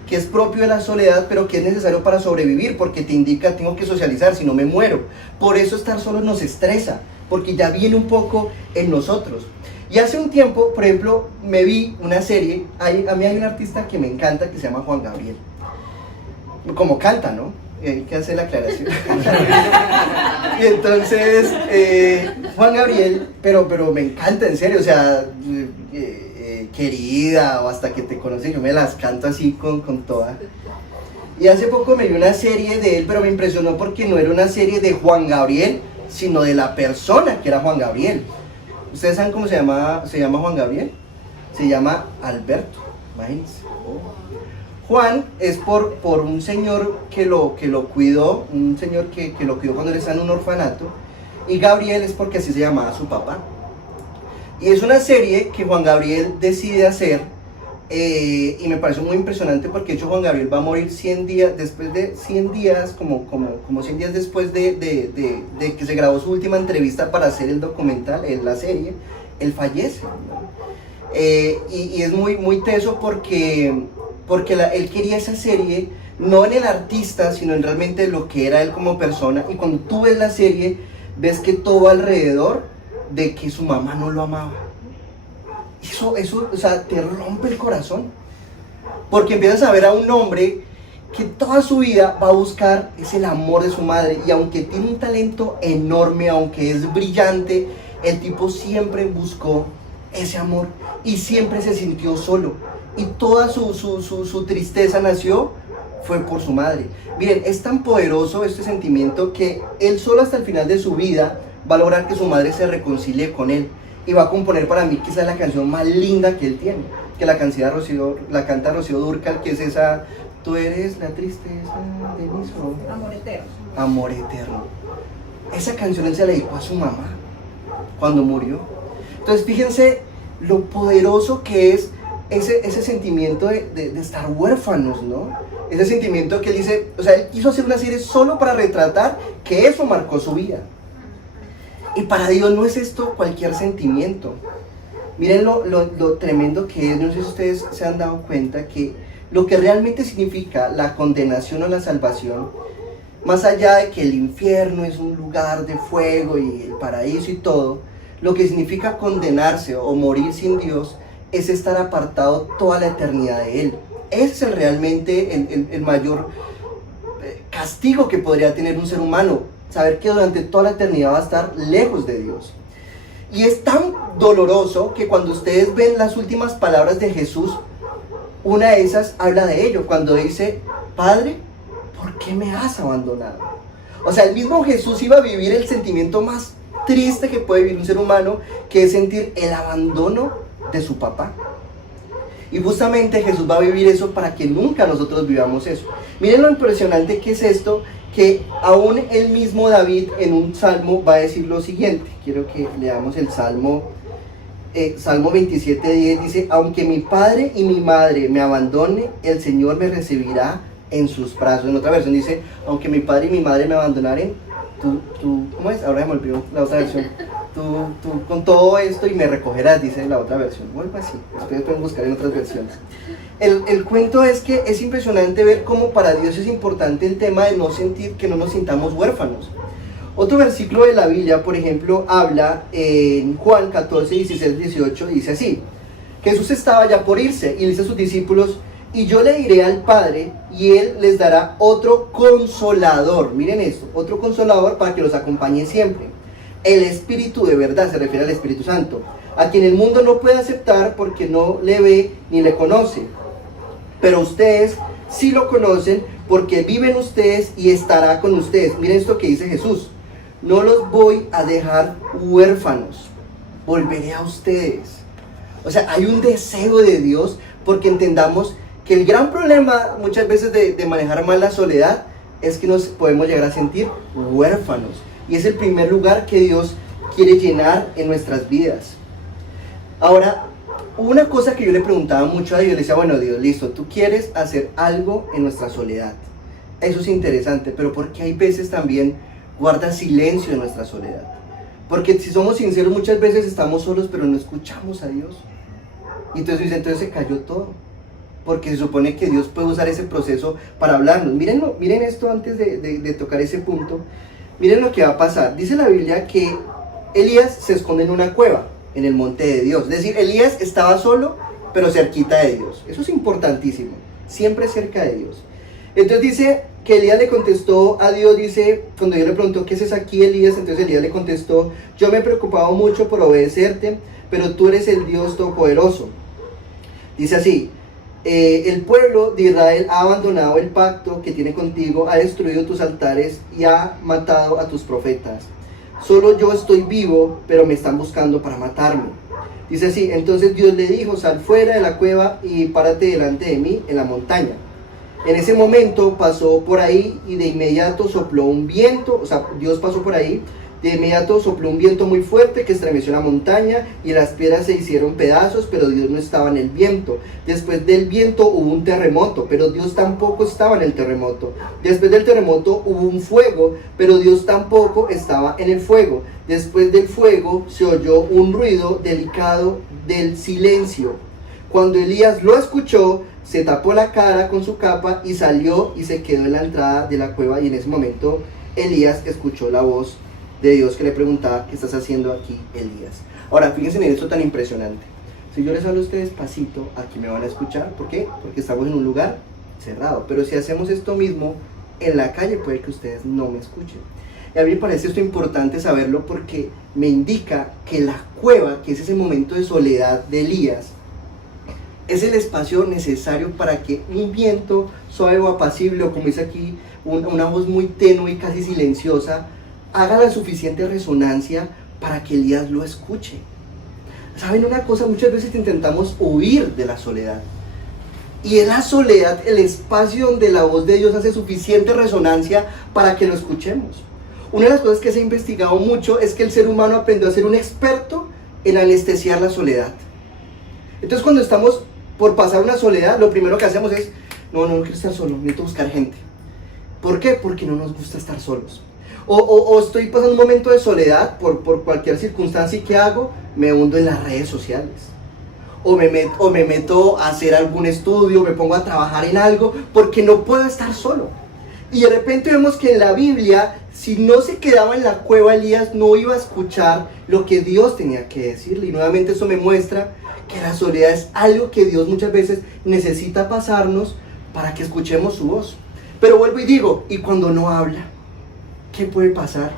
que es propio de la soledad, pero que es necesario para sobrevivir, porque te indica, tengo que socializar, si no me muero. Por eso estar solo nos estresa, porque ya viene un poco en nosotros. Y hace un tiempo, por ejemplo, me vi una serie, a mí hay un artista que me encanta que se llama Juan Gabriel. Como canta, ¿no? Hay que hacer la aclaración. Y entonces, Juan Gabriel, pero me encanta, en serio, o sea, querida, o hasta que te conoce, yo me las canto así con toda. Y hace poco me vi una serie de él, pero me impresionó porque no era una serie de Juan Gabriel, sino de la persona que era Juan Gabriel. ¿Ustedes saben cómo se llama Juan Gabriel? Se llama Alberto, imagínense. Juan es por un señor que lo cuidó, un señor que lo cuidó cuando él estaba en un orfanato, y Gabriel es porque así se llamaba su papá. Y es una serie que Juan Gabriel decide hacer, y me pareció muy impresionante porque de hecho Juan Gabriel va a morir 100 días, después de 100 días, como 100 días después de que se grabó su última entrevista para hacer el documental, la serie, él fallece, ¿no? Y es muy, muy teso porque él quería esa serie, no en el artista, sino en realmente lo que era él como persona. Y cuando tú ves la serie, ves que todo alrededor de que su mamá no lo amaba. Eso, o sea, te rompe el corazón. Porque empiezas a ver a un hombre que toda su vida va a buscar es el amor de su madre. Y aunque tiene un talento enorme, aunque es brillante, el tipo siempre buscó ese amor y siempre se sintió solo. Y toda su tristeza nació fue por su madre. Miren, es tan poderoso este sentimiento que él solo hasta el final de su vida va a lograr que su madre se reconcilie con él. Y va a componer para mí quizás la canción más linda que él tiene, que la canta Rocío Dúrcal, que es esa: tú eres la tristeza de mis ojos. Amor eterno. Amor eterno. Esa canción él se la dedicó a su mamá cuando murió. Entonces fíjense lo poderoso que es ese sentimiento de estar huérfanos, ¿no? Ese sentimiento que él dice, o sea, él quiso hacer una serie solo para retratar que eso marcó su vida. Y para Dios no es esto cualquier sentimiento. Miren lo tremendo que es. No sé si ustedes se han dado cuenta que lo que realmente significa la condenación o la salvación, más allá de que el infierno es un lugar de fuego y el paraíso y todo, lo que significa condenarse o morir sin Dios es estar apartado toda la eternidad de Él. Ese es realmente el mayor castigo que podría tener un ser humano, saber que durante toda la eternidad va a estar lejos de Dios. Y es tan doloroso que cuando ustedes ven las últimas palabras de Jesús, una de esas habla de ello, cuando dice: Padre, ¿por qué me has abandonado? O sea, el mismo Jesús iba a vivir el sentimiento más triste que puede vivir un ser humano, que es sentir el abandono de su papá. Y justamente Jesús va a vivir eso para que nunca nosotros vivamos eso. Miren lo impresionante que es esto, que aún el mismo David en un salmo va a decir lo siguiente. Quiero que leamos el Salmo 27:10, dice: aunque mi padre y mi madre me abandone, el Señor me recibirá en sus brazos. En otra versión dice: aunque mi padre y mi madre me abandonaren, tú, ¿cómo es? Ahora me olvidó la otra versión. Tú con todo esto y me recogerás, dice la otra versión. O algo así, ustedes pueden buscar en otras versiones. El cuento es que es impresionante ver cómo para Dios es importante el tema de no sentir, que no nos sintamos huérfanos. Otro versículo de la Biblia, por ejemplo, habla en Juan 14, 16, 18, dice así: Jesús estaba ya por irse y le dice a sus discípulos: y yo le diré al Padre, y Él les dará otro consolador. Miren esto, otro consolador para que los acompañe siempre. El Espíritu de verdad, se refiere al Espíritu Santo, a quien el mundo no puede aceptar porque no le ve ni le conoce. Pero ustedes sí lo conocen porque viven ustedes y estará con ustedes. Miren esto que dice Jesús: no los voy a dejar huérfanos, volveré a ustedes. O sea, hay un deseo de Dios porque entendamos que el gran problema muchas veces de manejar mal la soledad es que nos podemos llegar a sentir huérfanos. Y es el primer lugar que Dios quiere llenar en nuestras vidas. Ahora, una cosa que yo le preguntaba mucho a Dios, le decía: bueno, Dios, listo, tú quieres hacer algo en nuestra soledad. Eso es interesante, pero ¿por qué hay veces también guarda silencio en nuestra soledad? Porque si somos sinceros, muchas veces estamos solos, pero no escuchamos a Dios. Y entonces dice, entonces se cayó todo. Porque se supone que Dios puede usar ese proceso para hablarnos. Miren esto antes de tocar ese punto. Miren lo que va a pasar. Dice la Biblia que Elías se esconde en una cueva, en el monte de Dios. Es decir, Elías estaba solo, pero cerquita de Dios. Eso es importantísimo. Siempre cerca de Dios. Entonces dice que Elías le contestó a Dios, dice, cuando Dios le preguntó: ¿qué haces aquí, Elías? Entonces Elías le contestó: yo me he preocupado mucho por obedecerte, pero tú eres el Dios Todopoderoso. Dice así: el pueblo de Israel ha abandonado el pacto que tiene contigo, ha destruido tus altares y ha matado a tus profetas. Solo yo estoy vivo, pero me están buscando para matarme. Dice así: entonces Dios le dijo: sal fuera de la cueva y párate delante de mí en la montaña. En ese momento pasó por ahí y de inmediato sopló un viento, o sea, Dios pasó por ahí. De inmediato sopló un viento muy fuerte que estremeció la montaña y las piedras se hicieron pedazos, pero Dios no estaba en el viento. Después del viento hubo un terremoto, pero Dios tampoco estaba en el terremoto. Después del terremoto hubo un fuego, pero Dios tampoco estaba en el fuego. Después del fuego se oyó un ruido delicado del silencio. Cuando Elías lo escuchó, se tapó la cara con su capa y salió y se quedó en la entrada de la cueva. Y en ese momento Elías escuchó la voz de Dios que le preguntaba: ¿qué estás haciendo aquí, Elías? Ahora, fíjense en esto tan impresionante. Si yo les hablo a ustedes despacito, aquí me van a escuchar. ¿Por qué? Porque estamos en un lugar cerrado. Pero si hacemos esto mismo en la calle, puede que ustedes no me escuchen. Y a mí me parece esto importante saberlo porque me indica que la cueva, que es ese momento de soledad de Elías, es el espacio necesario para que un viento suave o apacible, o como dice aquí, una voz muy tenue y casi silenciosa, haga la suficiente resonancia para que Elías lo escuche. ¿Saben una cosa? Muchas veces intentamos huir de la soledad. Y es la soledad el espacio donde la voz de Dios hace suficiente resonancia para que lo escuchemos. Una de las cosas que se ha investigado mucho es que el ser humano aprendió a ser un experto en anestesiar la soledad. Entonces, cuando estamos por pasar una soledad, lo primero que hacemos es: no quiero estar solo, necesito buscar gente. ¿Por qué? Porque no nos gusta estar solos. O estoy pasando un momento de soledad por cualquier circunstancia, y ¿qué hago? Me hundo en las redes sociales. O me meto a hacer algún estudio, me pongo a trabajar en algo, porque no puedo estar solo. Y de repente vemos que en la Biblia, si no se quedaba en la cueva, Elías no iba a escuchar lo que Dios tenía que decirle. Y nuevamente eso me muestra que la soledad es algo que Dios muchas veces necesita pasarnos para que escuchemos su voz. Pero vuelvo y digo, ¿y cuando no habla? ¿Qué puede pasar?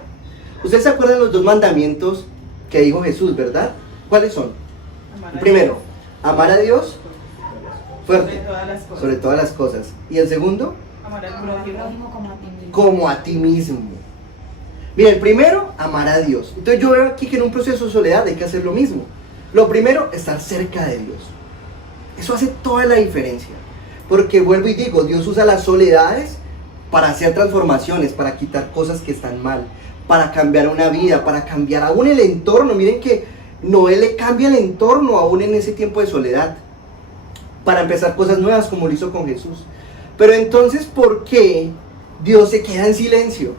Ustedes se acuerdan de los 2 mandamientos que dijo Jesús, ¿verdad? ¿Cuáles son? El primero, amar a Dios fuerte, sobre todas las cosas. Y el segundo, amar al prójimo como a ti mismo. Mira, el primero, amar a Dios. Entonces yo veo aquí que en un proceso de soledad hay que hacer lo mismo. Lo primero, estar cerca de Dios. Eso hace toda la diferencia. Porque vuelvo y digo, Dios usa las soledades para hacer transformaciones, para quitar cosas que están mal, para cambiar una vida, para cambiar aún el entorno. Miren que Noé le cambia el entorno aún en ese tiempo de soledad, para empezar cosas nuevas como lo hizo con Jesús. Pero entonces, ¿por qué Dios se queda en silencio?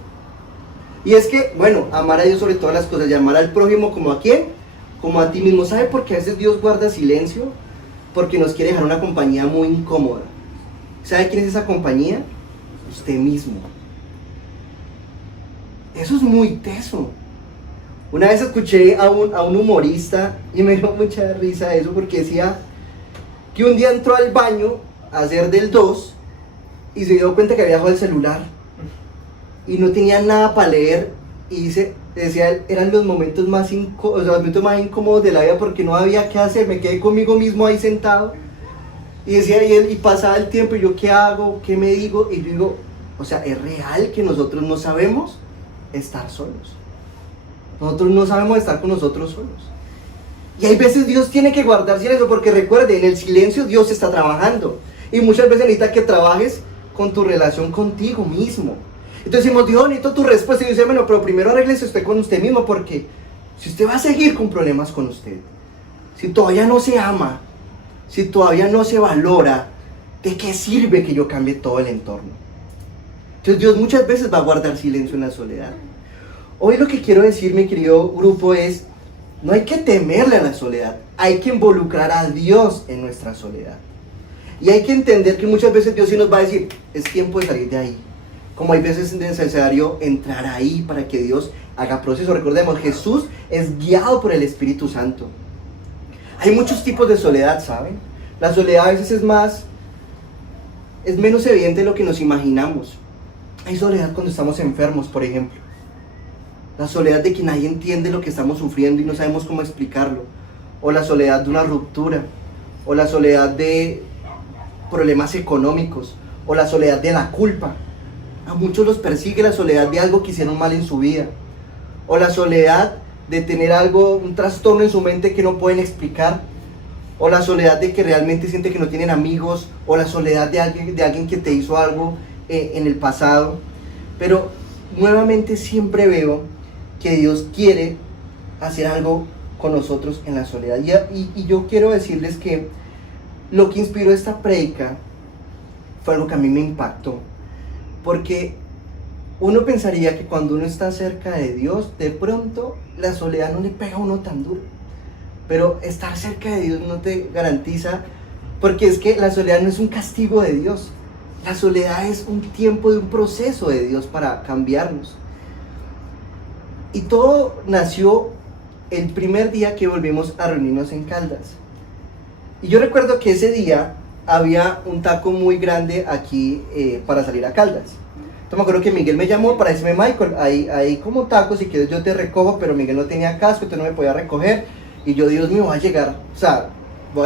Y es que, bueno, amar a Dios sobre todas las cosas y amar al prójimo como a quién, como a ti mismo. ¿Sabe por qué a veces Dios guarda silencio? Porque nos quiere dejar una compañía muy incómoda. ¿Sabe quién es esa compañía? Usted mismo. Eso es muy teso. Una vez escuché a un humorista y me dio mucha risa eso, porque decía que un día entró al baño a hacer del 2 y se dio cuenta que había dejado el celular y no tenía nada para leer, y decía, eran los momentos más incómodos de la vida, porque no había qué hacer, me quedé conmigo mismo ahí sentado, y decía, y pasaba el tiempo y yo, ¿qué hago? ¿Qué me digo? Y yo digo, o sea, es real que nosotros no sabemos estar solos. Nosotros no sabemos estar con nosotros solos. Y hay veces Dios tiene que guardar silencio, porque recuerde, en el silencio Dios está trabajando. Y muchas veces necesita que trabajes con tu relación contigo mismo. Entonces decimos, Dios, necesito tu respuesta. Y dice, bueno, pero primero arréglese usted con usted mismo, porque si usted va a seguir con problemas con usted, si todavía no se ama, si todavía no se valora, ¿de qué sirve que yo cambie todo el entorno? Entonces Dios muchas veces va a guardar silencio en la soledad. Hoy lo que quiero decir, mi querido grupo, es, no hay que temerle a la soledad, hay que involucrar a Dios en nuestra soledad. Y hay que entender que muchas veces Dios sí nos va a decir, es tiempo de salir de ahí. Como hay veces es necesario entrar ahí para que Dios haga proceso. Recordemos, Jesús es guiado por el Espíritu Santo. Hay muchos tipos de soledad, ¿saben? La soledad a veces es menos evidente de lo que nos imaginamos. Hay soledad cuando estamos enfermos, por ejemplo. La soledad de que nadie entiende lo que estamos sufriendo y no sabemos cómo explicarlo. O la soledad de una ruptura. O la soledad de problemas económicos. O la soledad de la culpa. A muchos los persigue la soledad de algo que hicieron mal en su vida. O la soledad de tener un trastorno en su mente que no pueden explicar. O la soledad de que realmente siente que no tienen amigos. O la soledad de alguien que te hizo algo en el pasado. Pero nuevamente siempre veo que Dios quiere hacer algo con nosotros en la soledad. Y yo quiero decirles que lo que inspiró esta prédica fue algo que a mí me impactó. Porque uno pensaría que cuando uno está cerca de Dios, de pronto la soledad no le pega a uno tan duro. Pero estar cerca de Dios no te garantiza, porque es que la soledad no es un castigo de Dios. La soledad es un tiempo de un proceso de Dios para cambiarnos. Y todo nació el primer día que volvimos a reunirnos en Caldas. Y yo recuerdo que ese día había un taco muy grande aquí para salir a Caldas. Entonces me acuerdo que Miguel me llamó para decirme, Michael, hay como tacos, si quieres yo te recojo, pero Miguel no tenía casco, entonces no me podía recoger. Y yo, Dios mío, voy a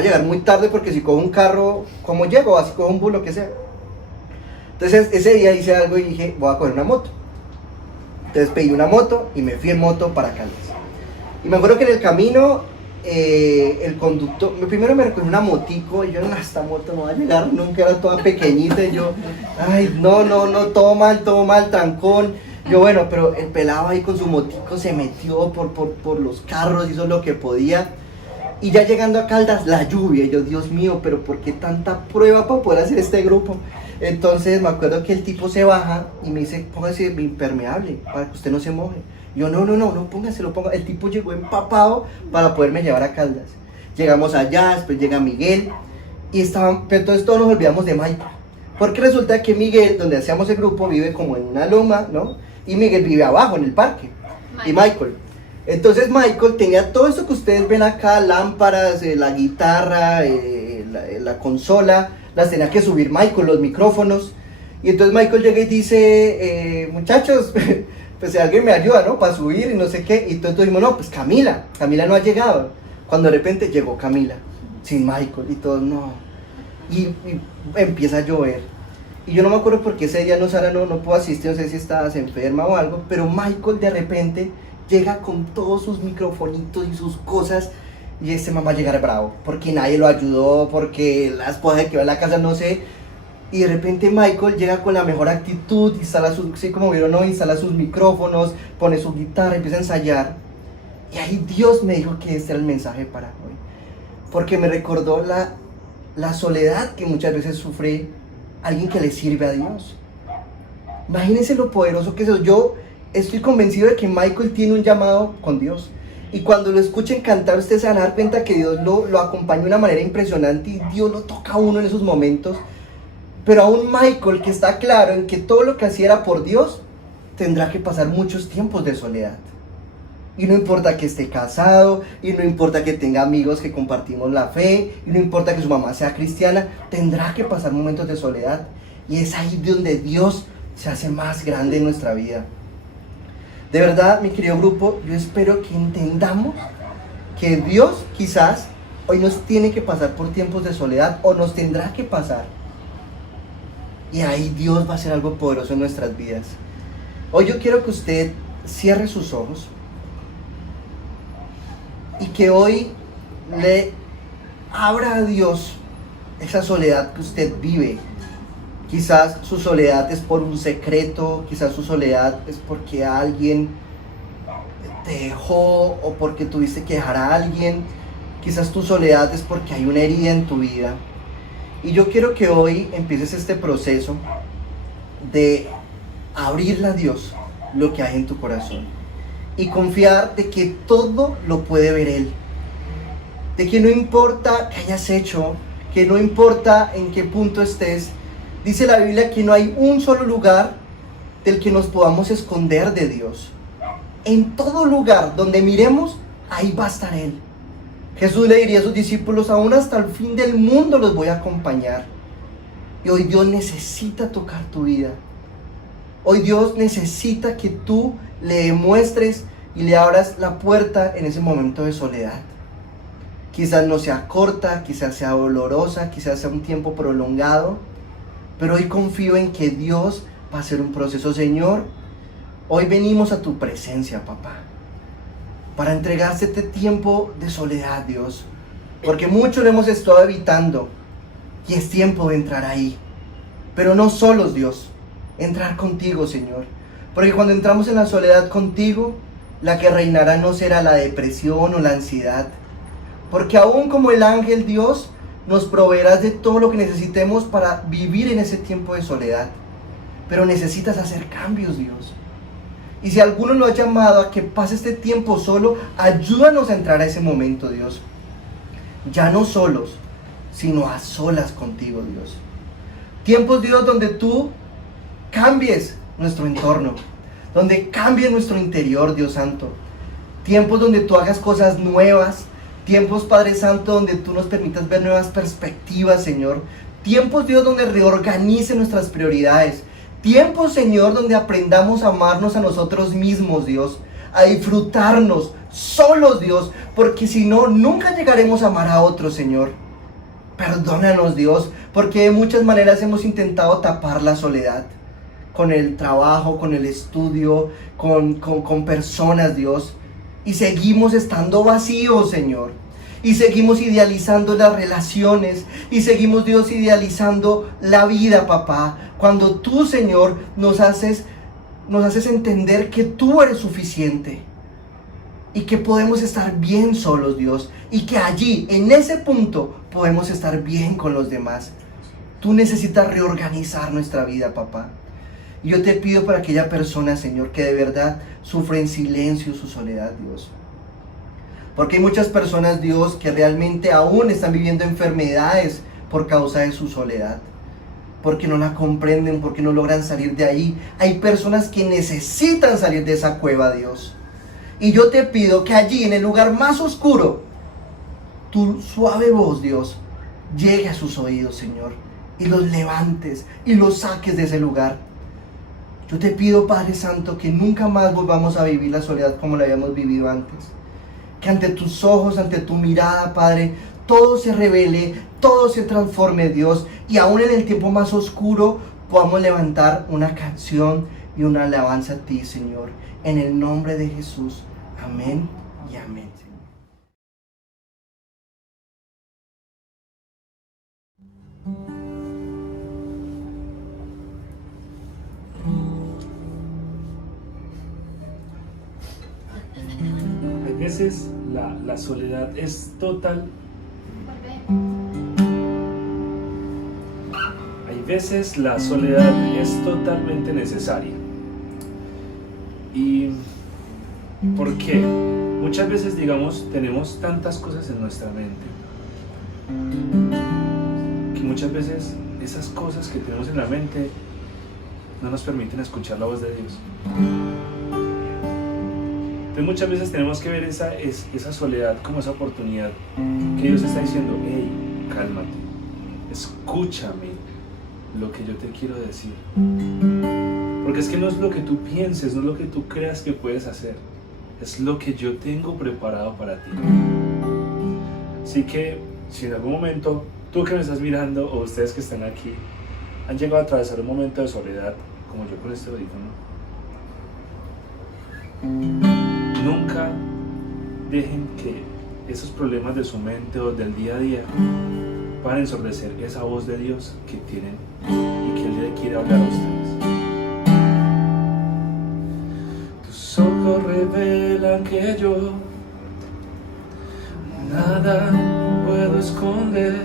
llegar muy tarde, porque si cojo un carro, ¿cómo llego? Así cojo un bus, lo que sea. Entonces ese día hice algo y dije, voy a coger una moto. Entonces pedí una moto y me fui en moto para Caldas. Y me acuerdo que en el camino el conductor, primero me recogió una motico y yo, no, esta moto no va a llegar nunca, era toda pequeñita, y yo, ay, no, todo mal, trancón. Yo, bueno, pero el pelado ahí con su motico se metió por los carros, hizo lo que podía. Y ya llegando a Caldas, la lluvia, y yo, Dios mío, pero ¿por qué tanta prueba para poder hacer este grupo? Entonces me acuerdo que el tipo se baja y me dice, póngase impermeable para que usted no se moje. Yo, no, póngase. El tipo llegó empapado para poderme llevar a Caldas. Llegamos allá, después llega Miguel, pero entonces todos nos olvidamos de Michael. Porque resulta que Miguel, donde hacíamos el grupo, vive como en una loma, ¿no? Y Miguel vive abajo, en el parque. Y Michael. Entonces Michael tenía todo eso que ustedes ven acá, lámparas, la guitarra, la consola, las tenía que subir Michael, los micrófonos. Y entonces Michael llega y dice, muchachos, pues si alguien me ayuda, ¿no? Para subir y no sé qué. Y entonces dijimos, no, pues Camila no ha llegado. Cuando de repente llegó Camila, sin Michael, y todos, no. Y empieza a llover. Y yo no me acuerdo por qué ese día Sara no pudo asistir, no sé si estabas enferma o algo, pero Michael de repente llega con todos sus microfonitos y sus cosas, y este mamá llegar bravo, porque nadie lo ayudó, porque la esposa que va a la casa, no sé. Y de repente Michael llega con la mejor actitud, instala sus, sí, como vieron, ¿no? Instala sus micrófonos, pone su guitarra, empieza a ensayar. Y ahí Dios me dijo que este era el mensaje para hoy. Porque me recordó la soledad que muchas veces sufre alguien que le sirve a Dios. Imagínense lo poderoso que es eso. Yo estoy convencido de que Michael tiene un llamado con Dios. Y cuando lo escuchen cantar, ustedes se van a dar cuenta que Dios lo acompaña de una manera impresionante y Dios lo toca a uno en esos momentos. Pero aún Michael, que está claro en que todo lo que hacía era por Dios, tendrá que pasar muchos tiempos de soledad. Y no importa que esté casado, y no importa que tenga amigos que compartimos la fe, y no importa que su mamá sea cristiana, tendrá que pasar momentos de soledad. Y es ahí donde Dios se hace más grande en nuestra vida. De verdad, mi querido grupo, yo espero que entendamos que Dios quizás hoy nos tiene que pasar por tiempos de soledad, o nos tendrá que pasar. Y ahí Dios va a hacer algo poderoso en nuestras vidas. Hoy yo quiero que usted cierre sus ojos y que hoy le abra a Dios esa soledad que usted vive. Quizás su soledad es por un secreto, quizás su soledad es porque alguien te dejó o porque tuviste que dejar a alguien. Quizás tu soledad es porque hay una herida en tu vida. Y yo quiero que hoy empieces este proceso de abrirle a Dios lo que hay en tu corazón y confiar de que todo lo puede ver Él, de que no importa qué hayas hecho, que no importa en qué punto estés. Dice la Biblia que no hay un solo lugar del que nos podamos esconder de Dios. En todo lugar donde miremos, ahí va a estar Él. Jesús le diría a sus discípulos: aún hasta el fin del mundo los voy a acompañar. Y hoy Dios necesita tocar tu vida. Hoy Dios necesita que tú le demuestres y le abras la puerta en ese momento de soledad. Quizás no sea corta, quizás sea dolorosa, quizás sea un tiempo prolongado, pero hoy confío en que Dios va a hacer un proceso. Señor, hoy venimos a tu presencia, papá, para entregarte este tiempo de soledad, Dios, porque mucho lo hemos estado evitando y es tiempo de entrar ahí, pero no solos, Dios, entrar contigo, Señor, porque cuando entramos en la soledad contigo, la que reinará no será la depresión o la ansiedad, porque aún como el ángel, Dios, nos proveerás de todo lo que necesitemos para vivir en ese tiempo de soledad, pero necesitas hacer cambios, Dios. Y si alguno lo ha llamado a que pase este tiempo solo, ayúdanos a entrar a ese momento, Dios. Ya no solos, sino a solas contigo, Dios. Tiempos, Dios, donde tú cambies nuestro entorno, donde cambies nuestro interior, Dios Santo. Tiempos donde tú hagas cosas nuevas. Tiempos, Padre Santo, donde tú nos permitas ver nuevas perspectivas, Señor. Tiempos, Dios, donde reorganice nuestras prioridades. Tiempos, Señor, donde aprendamos a amarnos a nosotros mismos, Dios, a disfrutarnos solos, Dios, porque si no, nunca llegaremos a amar a otros, Señor. Perdónanos, Dios, porque de muchas maneras hemos intentado tapar la soledad, con el trabajo, con el estudio, con personas, Dios, y seguimos estando vacíos, Señor. Y seguimos idealizando las relaciones. Y seguimos, Dios, idealizando la vida, papá. Cuando tú, Señor, nos haces entender que tú eres suficiente. Y que podemos estar bien solos, Dios. Y que allí, en ese punto, podemos estar bien con los demás. Tú necesitas reorganizar nuestra vida, papá. Y yo te pido para aquella persona, Señor, que de verdad sufre en silencio su soledad, Dios. Porque hay muchas personas, Dios, que realmente aún están viviendo enfermedades por causa de su soledad. Porque no la comprenden, porque no logran salir de ahí. Hay personas que necesitan salir de esa cueva, Dios. Y yo te pido que allí, en el lugar más oscuro, tu suave voz, Dios, llegue a sus oídos, Señor. Y los levantes y los saques de ese lugar. Yo te pido, Padre Santo, que nunca más volvamos a vivir la soledad como la habíamos vivido antes. Que ante tus ojos, ante tu mirada, Padre, todo se revele, todo se transforme, Dios. Y aún en el tiempo más oscuro podamos levantar una canción y una alabanza a ti, Señor. En el nombre de Jesús. Amén y amén. veces la soledad es total. Hay veces la soledad es totalmente necesaria. ¿Y por qué? Muchas veces, digamos, tenemos tantas cosas en nuestra mente que muchas veces esas cosas que tenemos en la mente no nos permiten escuchar la voz de Dios. Entonces muchas veces tenemos que ver esa soledad como esa oportunidad que Dios está diciendo: hey, cálmate, escúchame lo que yo te quiero decir. Porque es que no es lo que tú pienses, no es lo que tú creas que puedes hacer, es lo que yo tengo preparado para ti. Así que si en algún momento tú que me estás mirando o ustedes que están aquí han llegado a atravesar un momento de soledad como yo con este audífono, nunca dejen que esos problemas de su mente o del día a día puedan ensordecer esa voz de Dios que tienen y que Él le quiere hablar a ustedes. Tus ojos revelan que yo nada puedo esconder,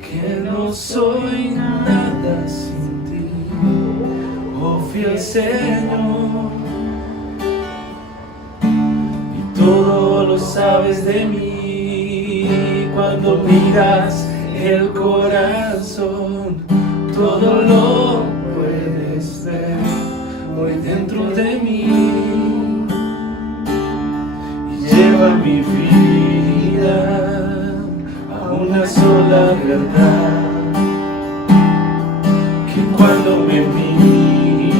que no soy nada sin ti, oh fiel Señor. Y todo lo sabes de mí cuando miras el corazón, todo lo puedes ver muy dentro de mí. Y lleva mi vida a una sola verdad, que cuando me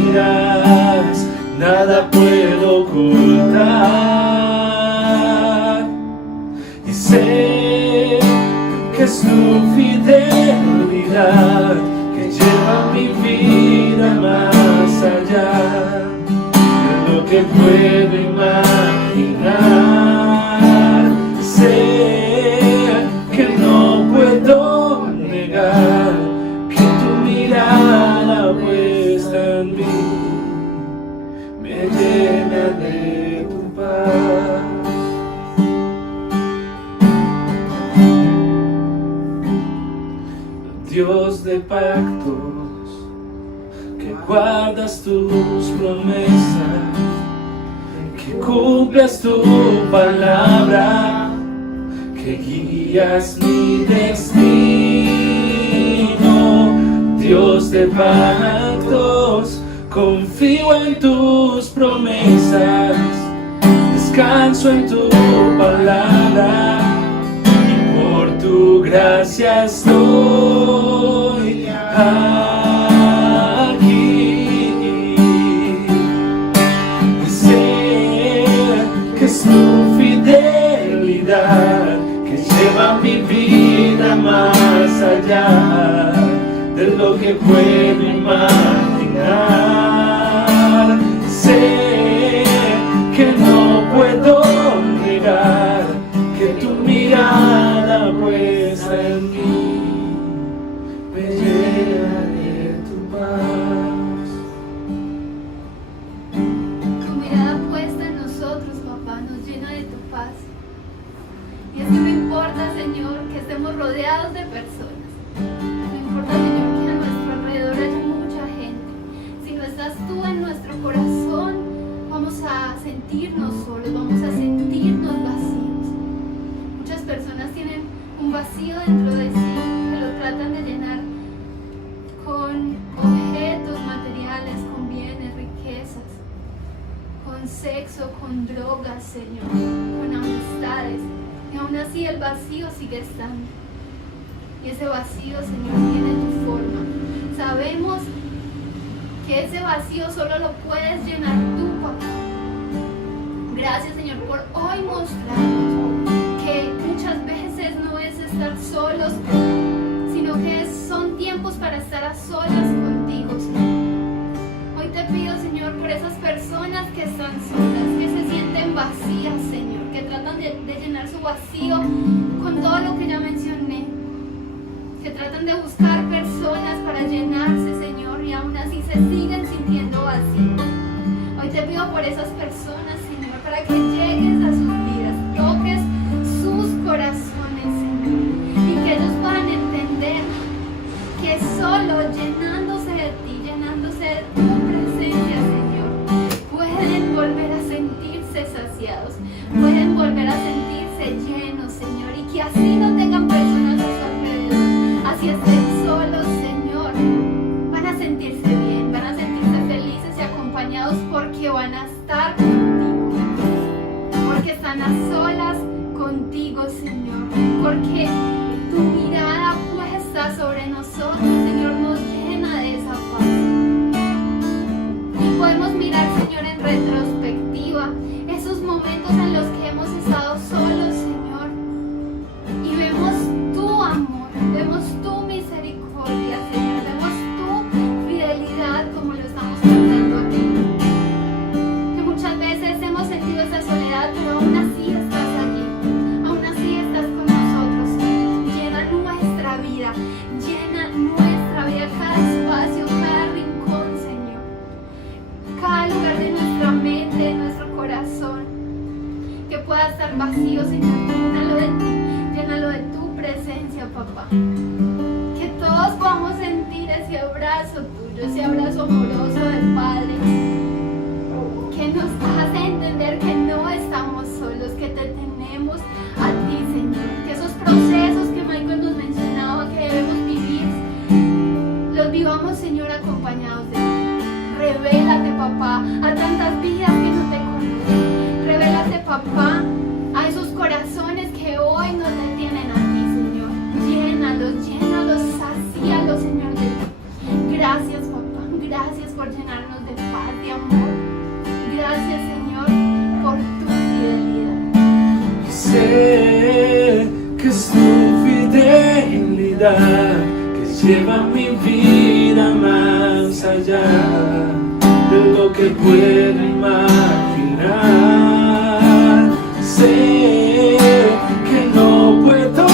miras nada puedo ocultar. Y sé que es tu fidelidad que lleva mi vida más allá de lo que puedo imaginar. Sé que no puedo negar que tu mirada puesta en mí me llena de tu paz. Dios de pactos, que guardas tus promesas, que cumples tu palabra, que guías mi destino. Dios de pactos, confío en tus promesas, descanso en tu palabra, y por tu gracia estoy aquí. Y sé que es tu fidelidad que lleva mi vida más allá de lo que puedo imaginar. Sé que no puedo negar que tu mirada puesta en mí me llena de tu paz. Tu mirada puesta en nosotros, papá, nos llena de tu paz. Y es que no importa, Señor, que estemos rodeados de personas. No importa, Señor, que a nuestro alrededor haya mucha gente. Si no estás tú en nuestro corazón, vamos a sentirnos solos, vamos a sentirnos vacíos. Muchas personas tienen un vacío dentro de sí que lo tratan de llenar con objetos materiales, con bienes, riquezas, con sexo, con drogas, Señor, con amistades. Y aún así el vacío sigue estando. Y ese vacío, Señor, tiene tu forma. Sabemos que ese vacío solo lo puedes llenar tú, papá. Gracias, Señor, por hoy mostrarnos que muchas veces no es estar solos, sino que son tiempos para estar a solas contigo, Señor. Hoy te pido, Señor, por esas personas que están solas, que se sienten vacías, Señor, que tratan de llenar su vacío con todo lo que ya mencioné, que tratan de buscar personas para llenarse, Señor, y aún así se siguen sintiendo vacíos. Hoy te pido por esas personas, Señor, para que llegues a sus vidas, viciados pueden volver a sentirse llenos, Señor, y que así no tengan personas a su alrededor, así estén solos, Señor, van a sentirse bien, van a sentirse felices y acompañados porque van a estar contigo, porque están a solas contigo, Señor, porque tu mirada puesta sobre nosotros, Señor, nos llena de esa paz. Y podemos mirar, Señor, en retrospectiva esos momentos en los que hemos estado solos, Señor, y vemos tu amor, vemos tu misericordia, Señor, vemos tu fidelidad como lo estamos cantando aquí. Que muchas veces hemos sentido esa soledad, pero aún así estás allí, aún así estás con nosotros, Señor. Llena nuestra vida, cada espacio, cada rincón, Señor, cada lugar de nuestra mente, de nuestro corazón, que pueda estar vacío, Señor. Llénalo de ti, llénalo de tu presencia, papá. Que todos podamos sentir ese abrazo tuyo, ese abrazo amoroso del Padre, que nos hace entender que no estamos solos, que te tenemos a ti, Señor. Que esos procesos que Michael nos mencionaba que debemos vivir, los vivamos, Señor, acompañados de ti. Revélate, papá, a tantas vidas que no te conocen. Revélate, papá, a esos corazones que hoy no te tienen a ti, Señor. Llénalos, llénalos, sacíalos, Señor, de ti. Gracias, papá, gracias por llenarnos de paz, de amor. Gracias, Señor, por tu fidelidad. Sé que es tu fidelidad que lleva mi vida más allá de lo que puedo imaginar. Sé que no puedo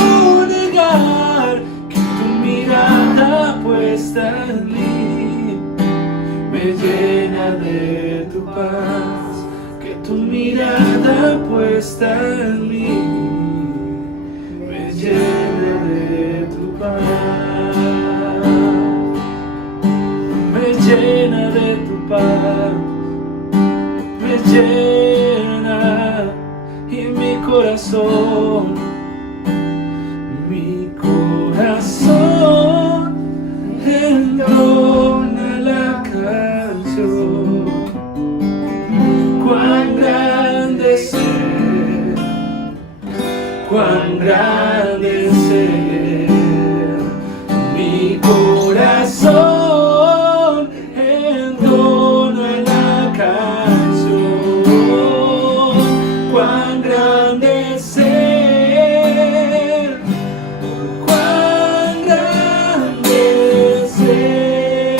negar que tu mirada puesta en mí me llena de tu paz, que tu mirada puesta en mí me llena de tu paz, me llena de tu paz, me llena y mi corazón entona la canción. Cuán grande ser, cuán grande ser, mi corazón entona la canción. Cuán grande ser, cuán grande ser,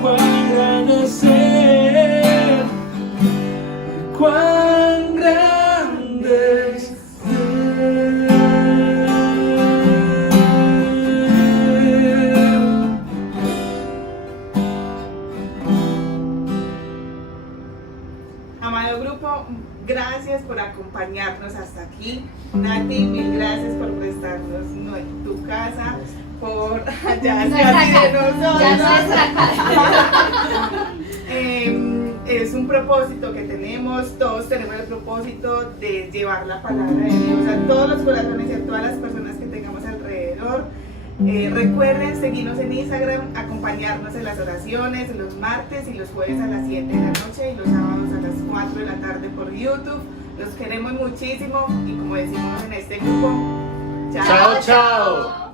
cuán grande ser, cuán grande ser. Amado grupo, gracias por acompañarnos hasta aquí. Nati, mil gracias por prestarnos tu casa, por allá de nosotros. Es un propósito que tenemos, todos tenemos el propósito de llevar la palabra de Dios a todos los corazones y a todas las personas que tengamos alrededor. Recuerden seguirnos en Instagram, acompañarnos en las oraciones los martes y los jueves a las 7 de la noche y los sábados a las 4 de la tarde por YouTube. Los queremos muchísimo y como decimos en este grupo, Chao, chao.